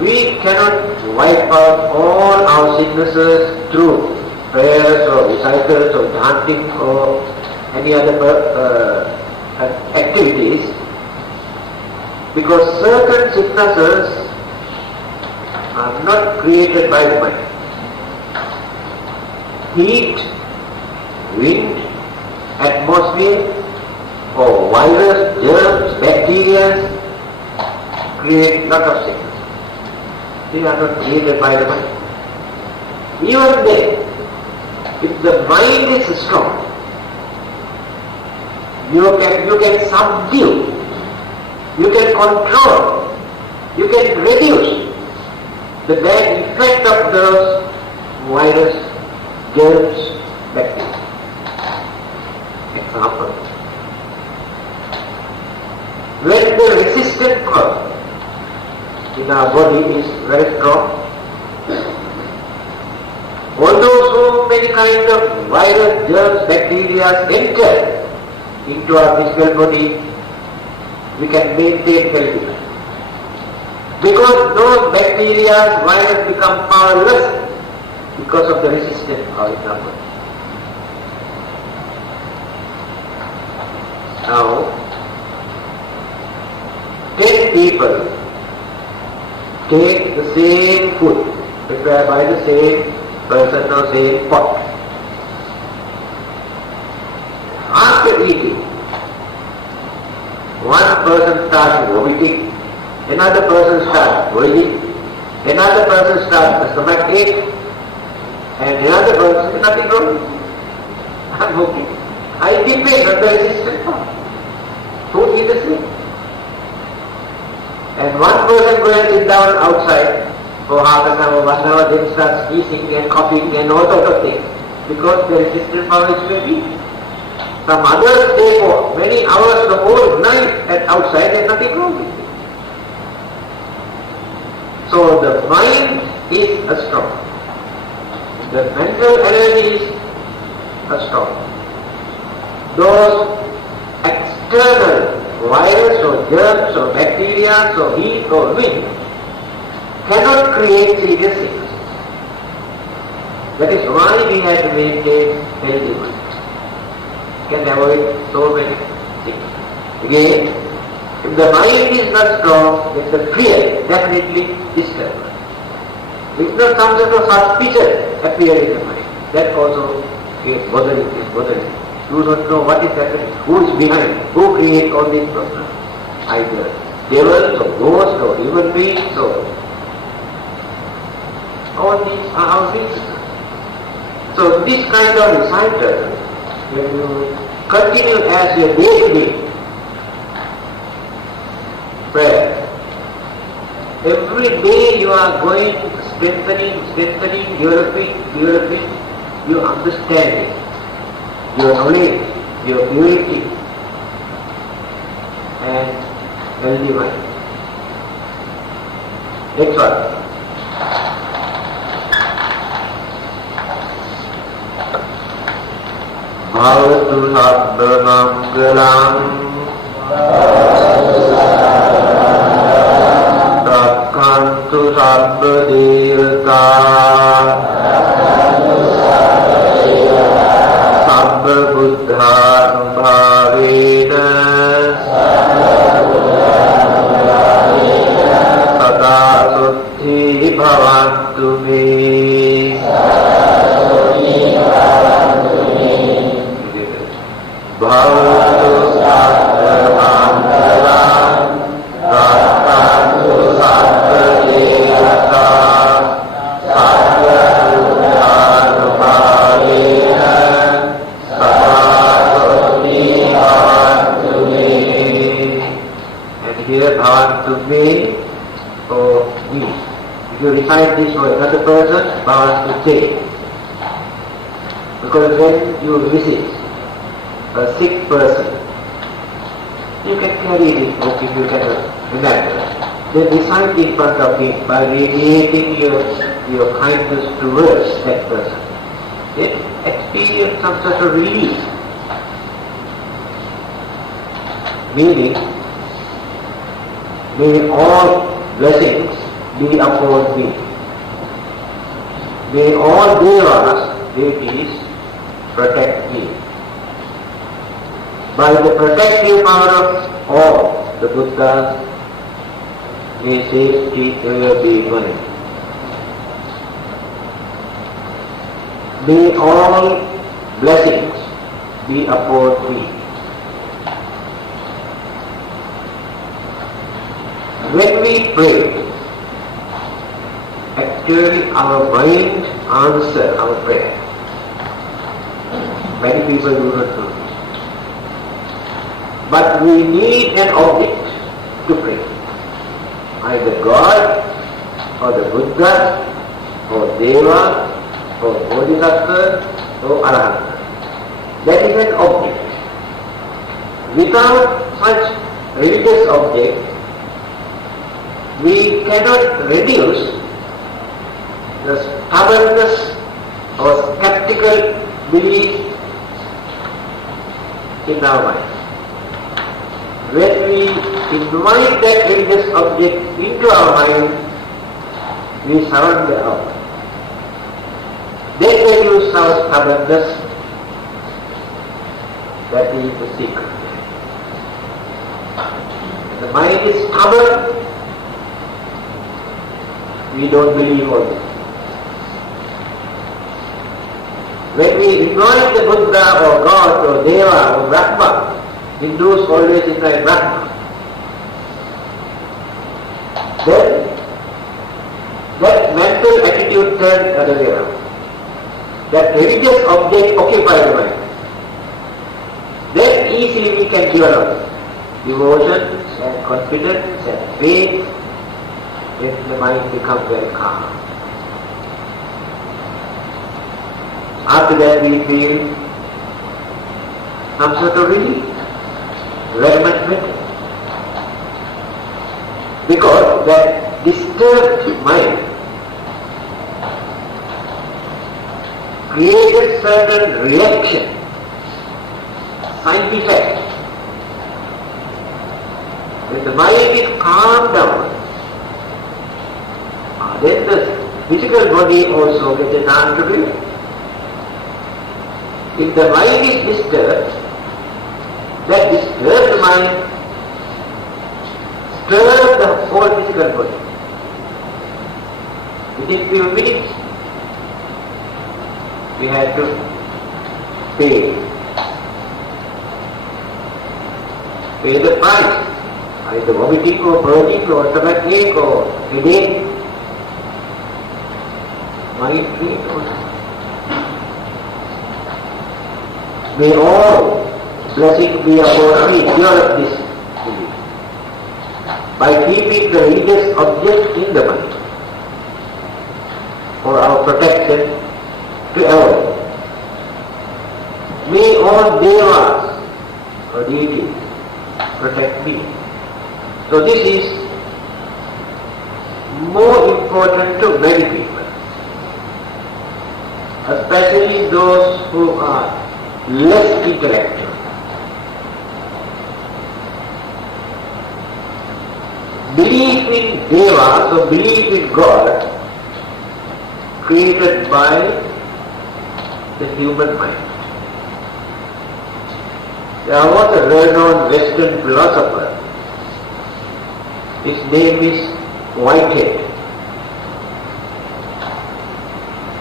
we cannot wipe out all our sicknesses through prayers or recitals or chanting or any other activities, because certain sicknesses are not created by the mind. Heat, wind, atmosphere, or virus, germs, bacteria create lot of sickness. They are not created by the mind. Even then, if the mind is strong, you can subdue, you can control, you can reduce the bad effect of those virus, germs, bacteria. Example. When the resistant power in our body is very strong, although so many kinds of virus, germs, bacteria enter into our physical body, we can maintain healthy life. Because those bacteria, virus become powerless because of the resistant power in our body. Now, 10 people take the same food prepared by the same person or same pot. After eating, one person starts vomiting, another person starts boiling, another person starts the stomach ache, and another person, nothing wrong. I'm okay. I depend on the resistant power. Food is the same. And one person goes and sit down outside for half an hour, 1 hour, then starts eating and coughing and all sorts of things, because the resistance power is very weak. Some others stay for many hours, the whole night at outside, there's nothing wrong with it. So the mind is strong. The mental energy is strong. Those external virus or germs or bacteria or heat or wind cannot create serious sickness. That is why we have to maintain healthy mind. Can avoid so many things. Again, if the mind is not strong, then the fear definitely disturbs. If not some sort of suspicion appear in the mind, that also is bothering. You don't know what is happening, who is behind, who creates all these problems. Either devils or ghosts or human beings or all these are our weaknesses. So this kind of recital, when you continue as your day-to-day prayer, every day you are going strengthening, developing your understanding, your knowledge, your purity and healthy mind. Next one. Bhavatu sabba mangalam Rakkantu sabba devata Sabba buddha bhavena Sada suddhi bhavantu me. Bhavatu sabba mangalam Rakkantu sabba devata Sabba buddha bhavena Sada suddhi bhavantu me. And here bhavantu me for me. If you recite this for another person, bhavantu te. Because when you visit a sick person, you can carry this book if you can remember. Then recite in front of him by radiating your kindness towards that person. Then experience some sort of relief. Meaning, may all blessings be upon me. May all devas, deities, protect me. By the protective power of all the Buddhas, may safety ever be mine. May all blessings be upon me. When we pray, actually our mind answers our prayer. Many people do not know. But we need an object to pray. Either God, or the Buddha, or Deva, or Bodhisattva, or Arahanta. That is an object. Without such religious object, we cannot reduce the stubbornness or skeptical belief in our mind. When we invite that religious object into our mind, we surrender our mind. Then we use our stubbornness. That is the secret. The mind is stubborn. We don't believe on it. When we invite the Buddha or God or Deva or Brahma, Hindus always invite Brahma. Then that mental attitude turns other way around. That religious object occupies the mind. Then easily we can develop devotion and confidence and faith, then the mind becomes very calm. After that we feel some sort of relief, very much better. Because that disturbed mind created certain reaction, side effect. When the mind is calmed down, then the physical body also gets a chance to breathe. If the mind is disturbed, that disturbed mind stirs the whole physical body. Within few minutes, we have to pay the price, either vomiting or bloating or stomachache or headache, mind pain also. May all blessing be upon me, develop this belief by keeping the religious object in the mind for our protection to avoid. May all devas or deities protect me. So this is more important to many people, especially those who are less intellectual. Belief in devas or belief in God created by the human mind. There was a well-known Western philosopher. His name is Whitehead.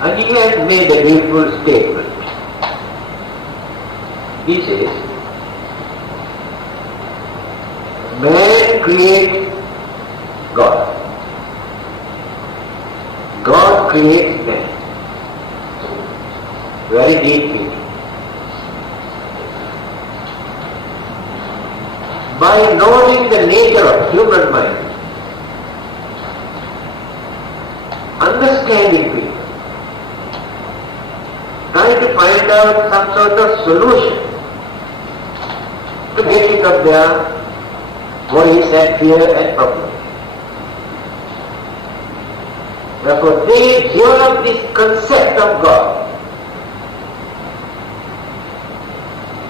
And he has made a beautiful statement. He says, man creates God. God creates man. Very deep meaning. By knowing the nature of human mind, understanding people, trying to find out some sort of solution to get rid of their worries and fear and problems. Therefore, they develop this concept of God.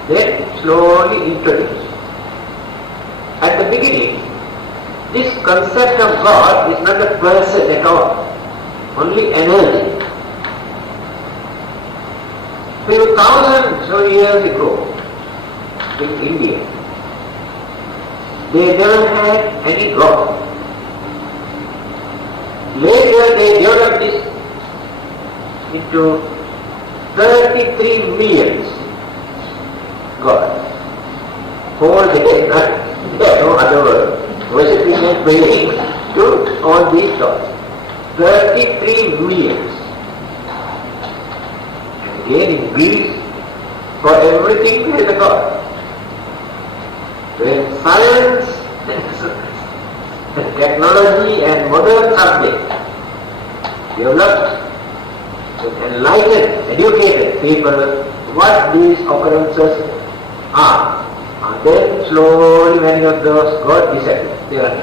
Then slowly introduce. At the beginning, this concept of God is not a person at all, only energy. Few thousands of years ago, in India, they never had any God. Later they developed this into 33 million gods. Whole day, no other word, worshipping and praying to all these gods. 33 million. And again in Greece, for everything there is a God. When science, technology and modern subjects developed and enlightened, educated people what these occurrences are, and then slowly many of those gods disappear. They are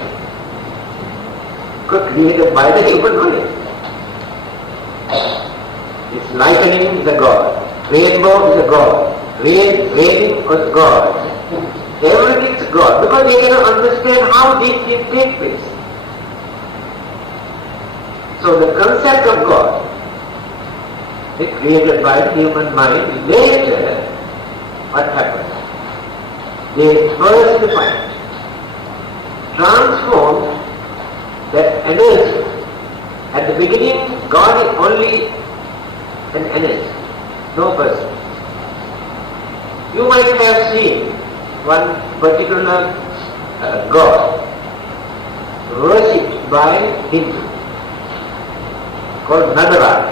created by the human mind. This lightning is a god, rainbow is a god, raining is a god. Everything is God, because they cannot understand how these things take place. So the concept of God is created by the human mind. Later, what happens? They first define, transform that energy. At the beginning, God is only an energy, no person. You might have seen one particular god worshipped by Hindu called Nagaraj.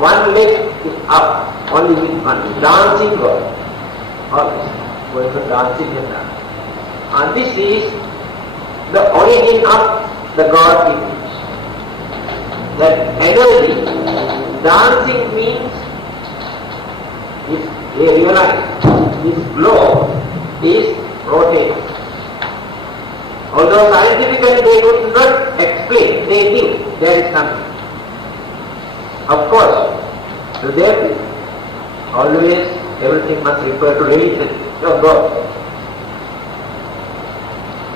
One leg is up, only with one dancing god. Always. going to dancing and that. And this is the origin of the God image. That energy, dancing means, if they realize, this globe is rotating. Although scientifically they could not explain, they knew there is something. Of course, to them, always everything must refer to religion, no God.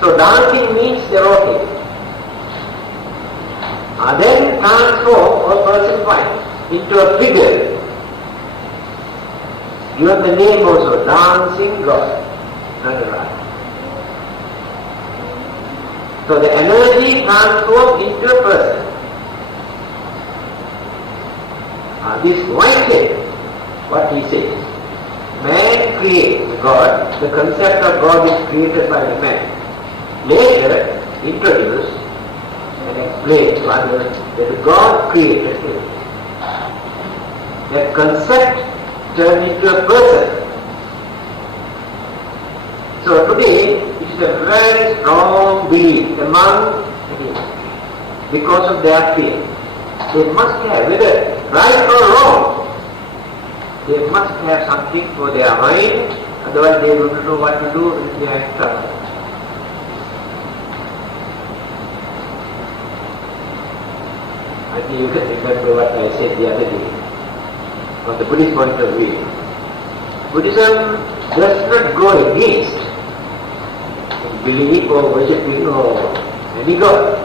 So dancing means the rotating. Then transform or personified into a figure. Given the name also, dancing God, Nataraja. So the energy transforms into a person. This white head, what he says, man creates God, the concept of God is created by the man. Later introduced and explained to others that God created him. That concept turned into a person. So today it is a very strong belief among many because of their fear. They must have, whether right or wrong, they must have something for their mind, otherwise they don't know what to do if they are in trouble. I think you can remember what I said the other day. From the Buddhist point of view, Buddhism does not go against belief or worshipping or any God.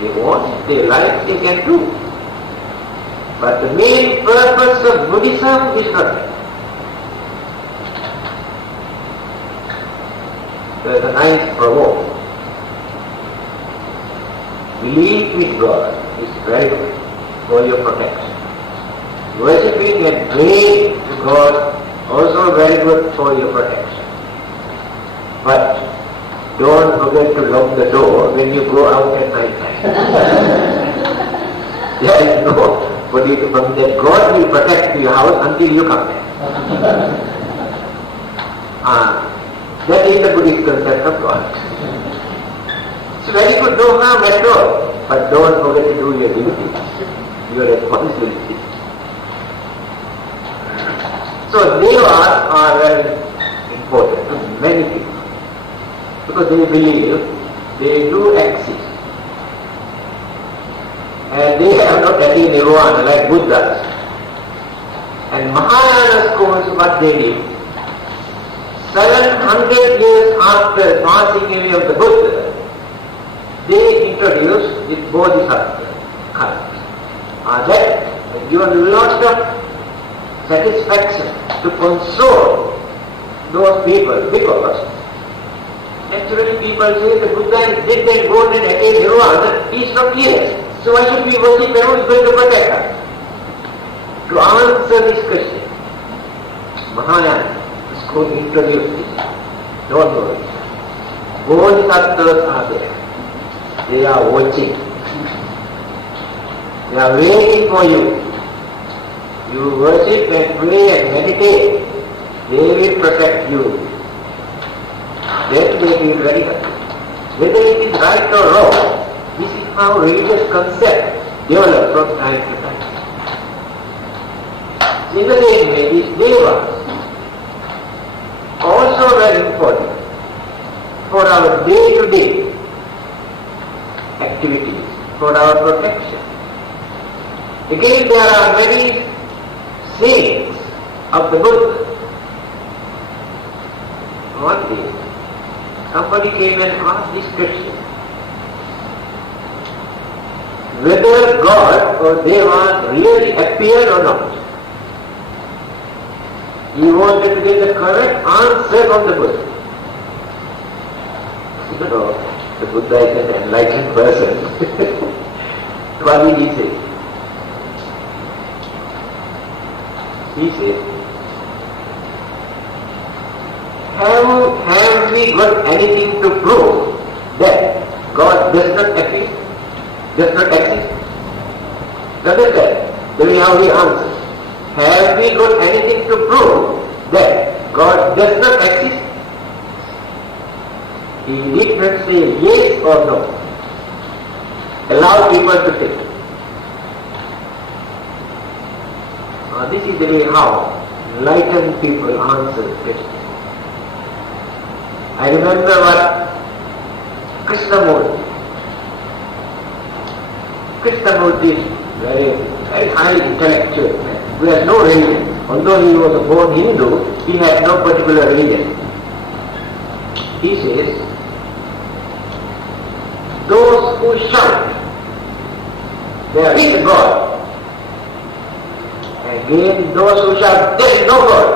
They want, they like, they can do. But the main purpose of Buddhism is not that. There's a nice proverb. Belief in God is very good for your protection. Worshipping and praying to God also very good for your protection. But don't forget to lock the door when you go out at night time. There is nobody to come there. God will protect your house until you come back. That is the Buddhist concept of God. It's very good, no harm at all. But don't forget to do your duty, your responsibility. So devas are very important to many people because they believe they do exist. And they have not attained nirvana like Buddhas. And Mahayana schools, what they did, 700 years after passing away of the Buddha, they introduced this Bodhisattva cult. That given lots of satisfaction to console those people because naturally people say the Buddha is dead and gone and attained nirvana, he is not here. So why should we worship him? Who is going to protect us? To answer this question, Mahayana school introduced this. Don't worry. Bodhisattvas are there. They are watching. They are waiting for you. You worship and pray and meditate. They will protect you. Then they will be very happy. Whether it is right or wrong, this is how religious concept develops from time to time. In the same way, these devas also very important for our day-to-day activities, for our protection. Again, there are many sayings of the Buddha. One day, somebody came and asked this question: whether God or Devas really appeared or not. He wanted to get the correct answer from the Buddha. You know, the Buddha is an enlightened person. What did he say? He said, have we got anything to prove that God does not appear? Does not exist? That is that. The way how he answers. Have we got anything to prove that God does not exist? He did not say yes or no. Allow people to think. This is the way how enlightened people answer questions. I remember what Krishnamurti is very high intellectual man who has no religion. Although he was a born Hindu, he had no particular religion. He says, those who shout, there is a God. Again, those who shout, there is no God.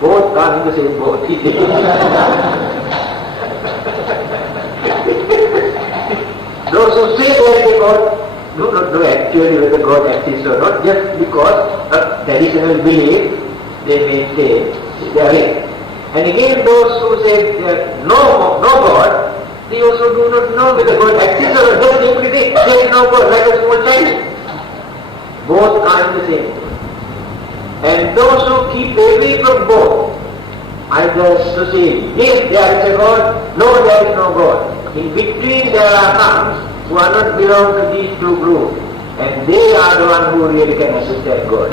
Both are in the same boat. Those who say there is a God do not know actually whether God exists or not, just because of traditional belief they maintain there is. And again, those who say there is no God, they also do not know whether God exists or not, just simply say there is no God, like a small child. Both are in the same boat. And those who keep away from both, either to say yes, there is a God, no, there is no God. In between there are some who are not belong to these two groups, and they are the ones who really can understand God.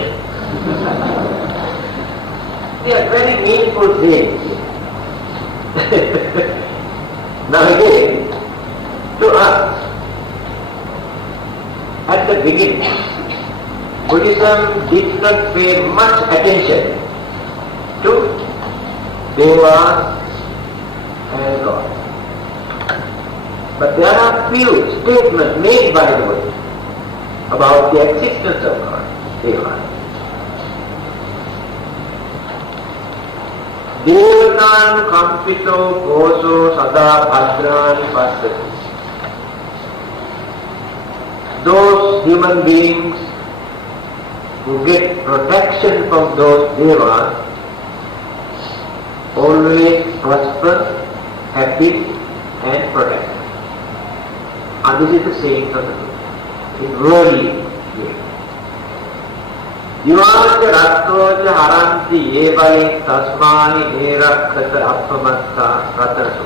They are very meaningful things. Now again, to us, at the beginning, Buddhism did not pay much attention to Devas and God. But there are few statements made by the Buddha about the existence of God, Devas. Devanam kampito koso sada bhadrani pasati. Those human beings who get protection from those devas always prosper, happy and protected. And this is the saying of the Buddha in worldly way. Divacha rattoja haranti evali tasmani erakkata appamatta ratasu.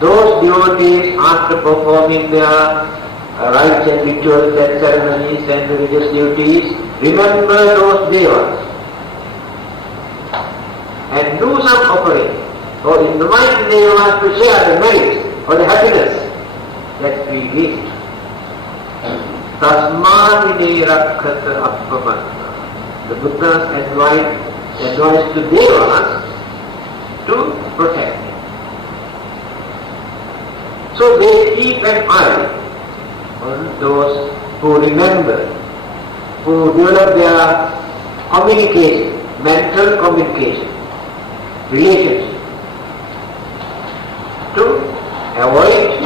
Those devotees, after performing their rites and rituals and ceremonies and religious duties, remember those devas and do some offering or invite the devas to share the merits or the happiness that we gain. Tasmani rakkata appamatta. The Buddha's advice to devas to protect them. So they keep an eye on those who remember, who develop their communication, mental communication, relationship, to avoid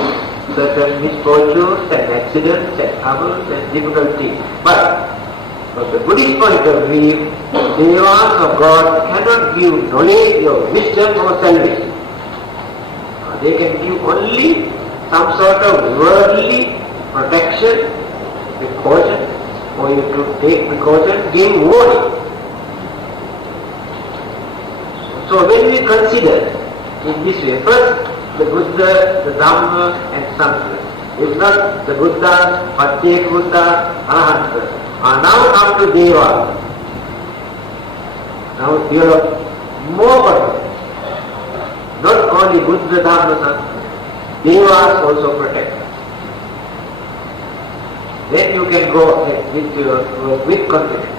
certain misfortunes and accidents and troubles and difficulties. But from the Buddhist point of view, devas of God cannot give knowledge or wisdom or salvation. They can give only some sort of worldly protection, precaution, for you to take precaution, give warning. So when we consider in this way, first the Buddha, the Dhamma and Sangha, if not the Buddha, Pacceka Buddha, Arahanta, are now come to Deva. Now develop more protection. Not only Buddha, Dhamma, Sangha, Devas also protect us. Then you can go ahead with your work with confidence.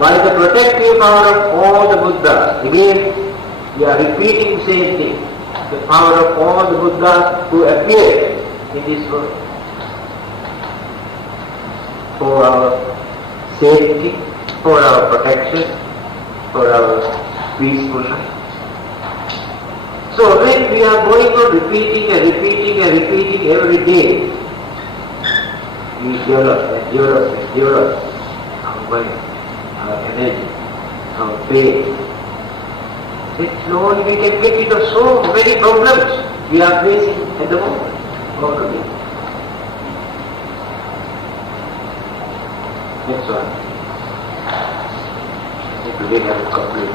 By the protective power of all the Buddhas, again we are repeating the same thing, the power of all the Buddhas who appeared in this world for our safety, for our protection, for our peaceful life. So when we are going on repeating every day, we develop our mind, our energy, our faith. Then slowly we can get rid of so many problems we are facing at the moment already. Next one. we have complete.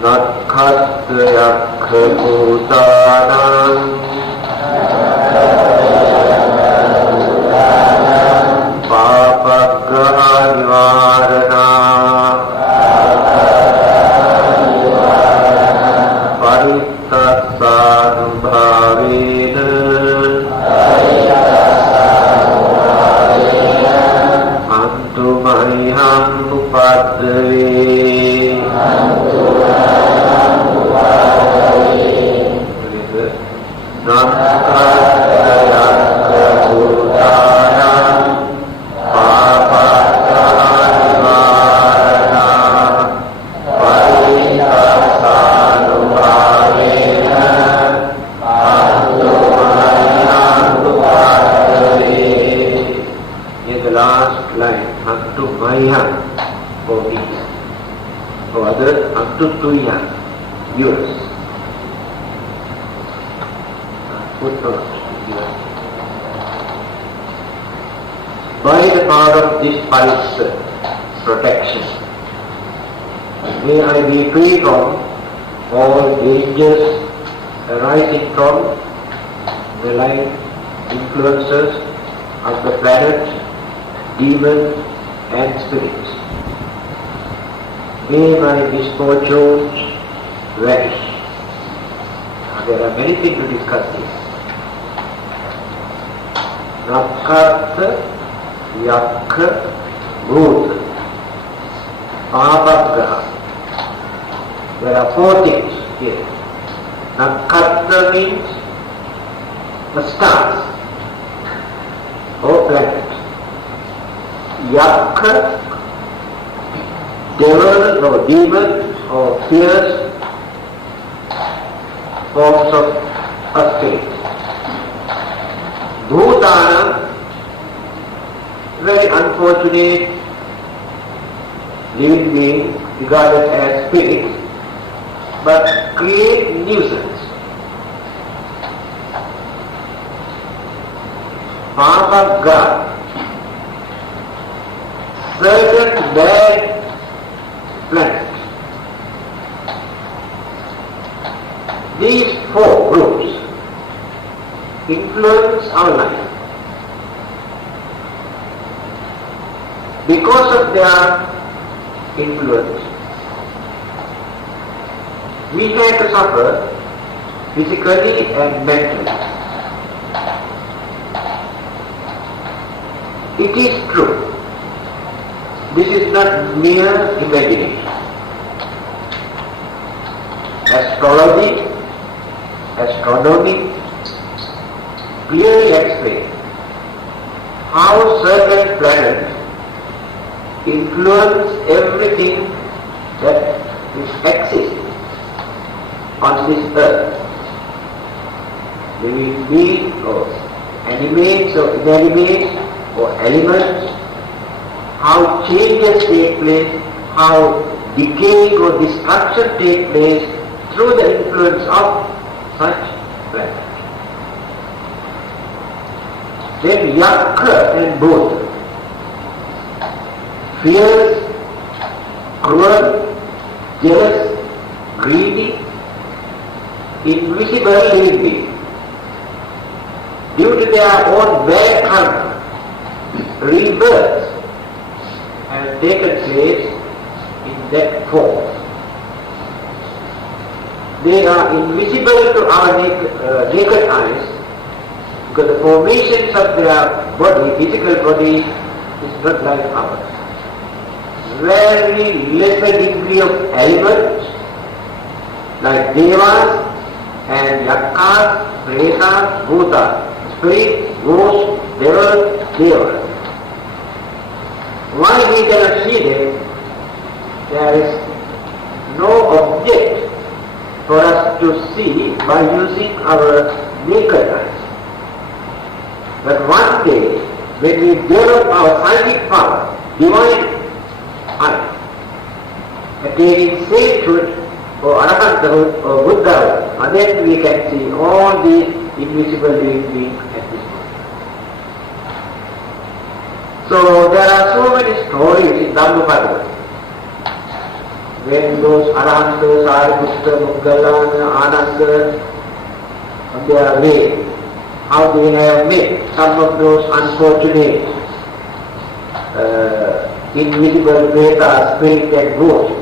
Nakhatya yakha bhutanam papagraha nivarana parittatsanubhavena antu mahiham upadave. For me, for others, up to 2 years. Footnote. By the power of this pulse protection, may I be free from all dangers arising from the light influences of the planet, demons, and spirits. May my misfortunes vanish. Now, there are many things to discuss here. Nakhatha yakha bhuta papagraha. There are 4 things here. Nakhatha means the stars or planet. Yakha, devil or demon or fierce forms of a spirit. Bhutana, very unfortunate living being regarded as spirits, but create nuisance. Papagraha, certain bad planets. These 4 groups influence our life. Because of their influence, we have to suffer physically and mentally. It is true. This is not mere imagination. Astrology, astronomy clearly explain how certain planets influence everything that exists on this earth. Living beings or animates or inanimates or elements, how changes take place, how decay or destruction take place through the influence of such planets. Then yakha and bhuta, fierce, cruel, jealous, greedy, invisible living beings. Due to their own bad karma, rebirth has taken place in that form. They are invisible to our naked eyes because the formations of their body, physical body, is not like ours. Very lesser degree of elements like devas and yaksas, pretas, bhutas, spirit, ghosts, devils, devas. Why we cannot see them? There is no object for us to see by using our naked eyes. But one day, when we develop our psychic power, divine eye, attaining sainthood or arahanthood or Buddhahood, and then we can see all these invisible living beings at this moment. So there are so many stories in Dhammapada. When those Arahanta, Sariputta, Muggala, Ananda, on their way, how they have met some of those unfortunate invisible Pretas, spirit and ghosts.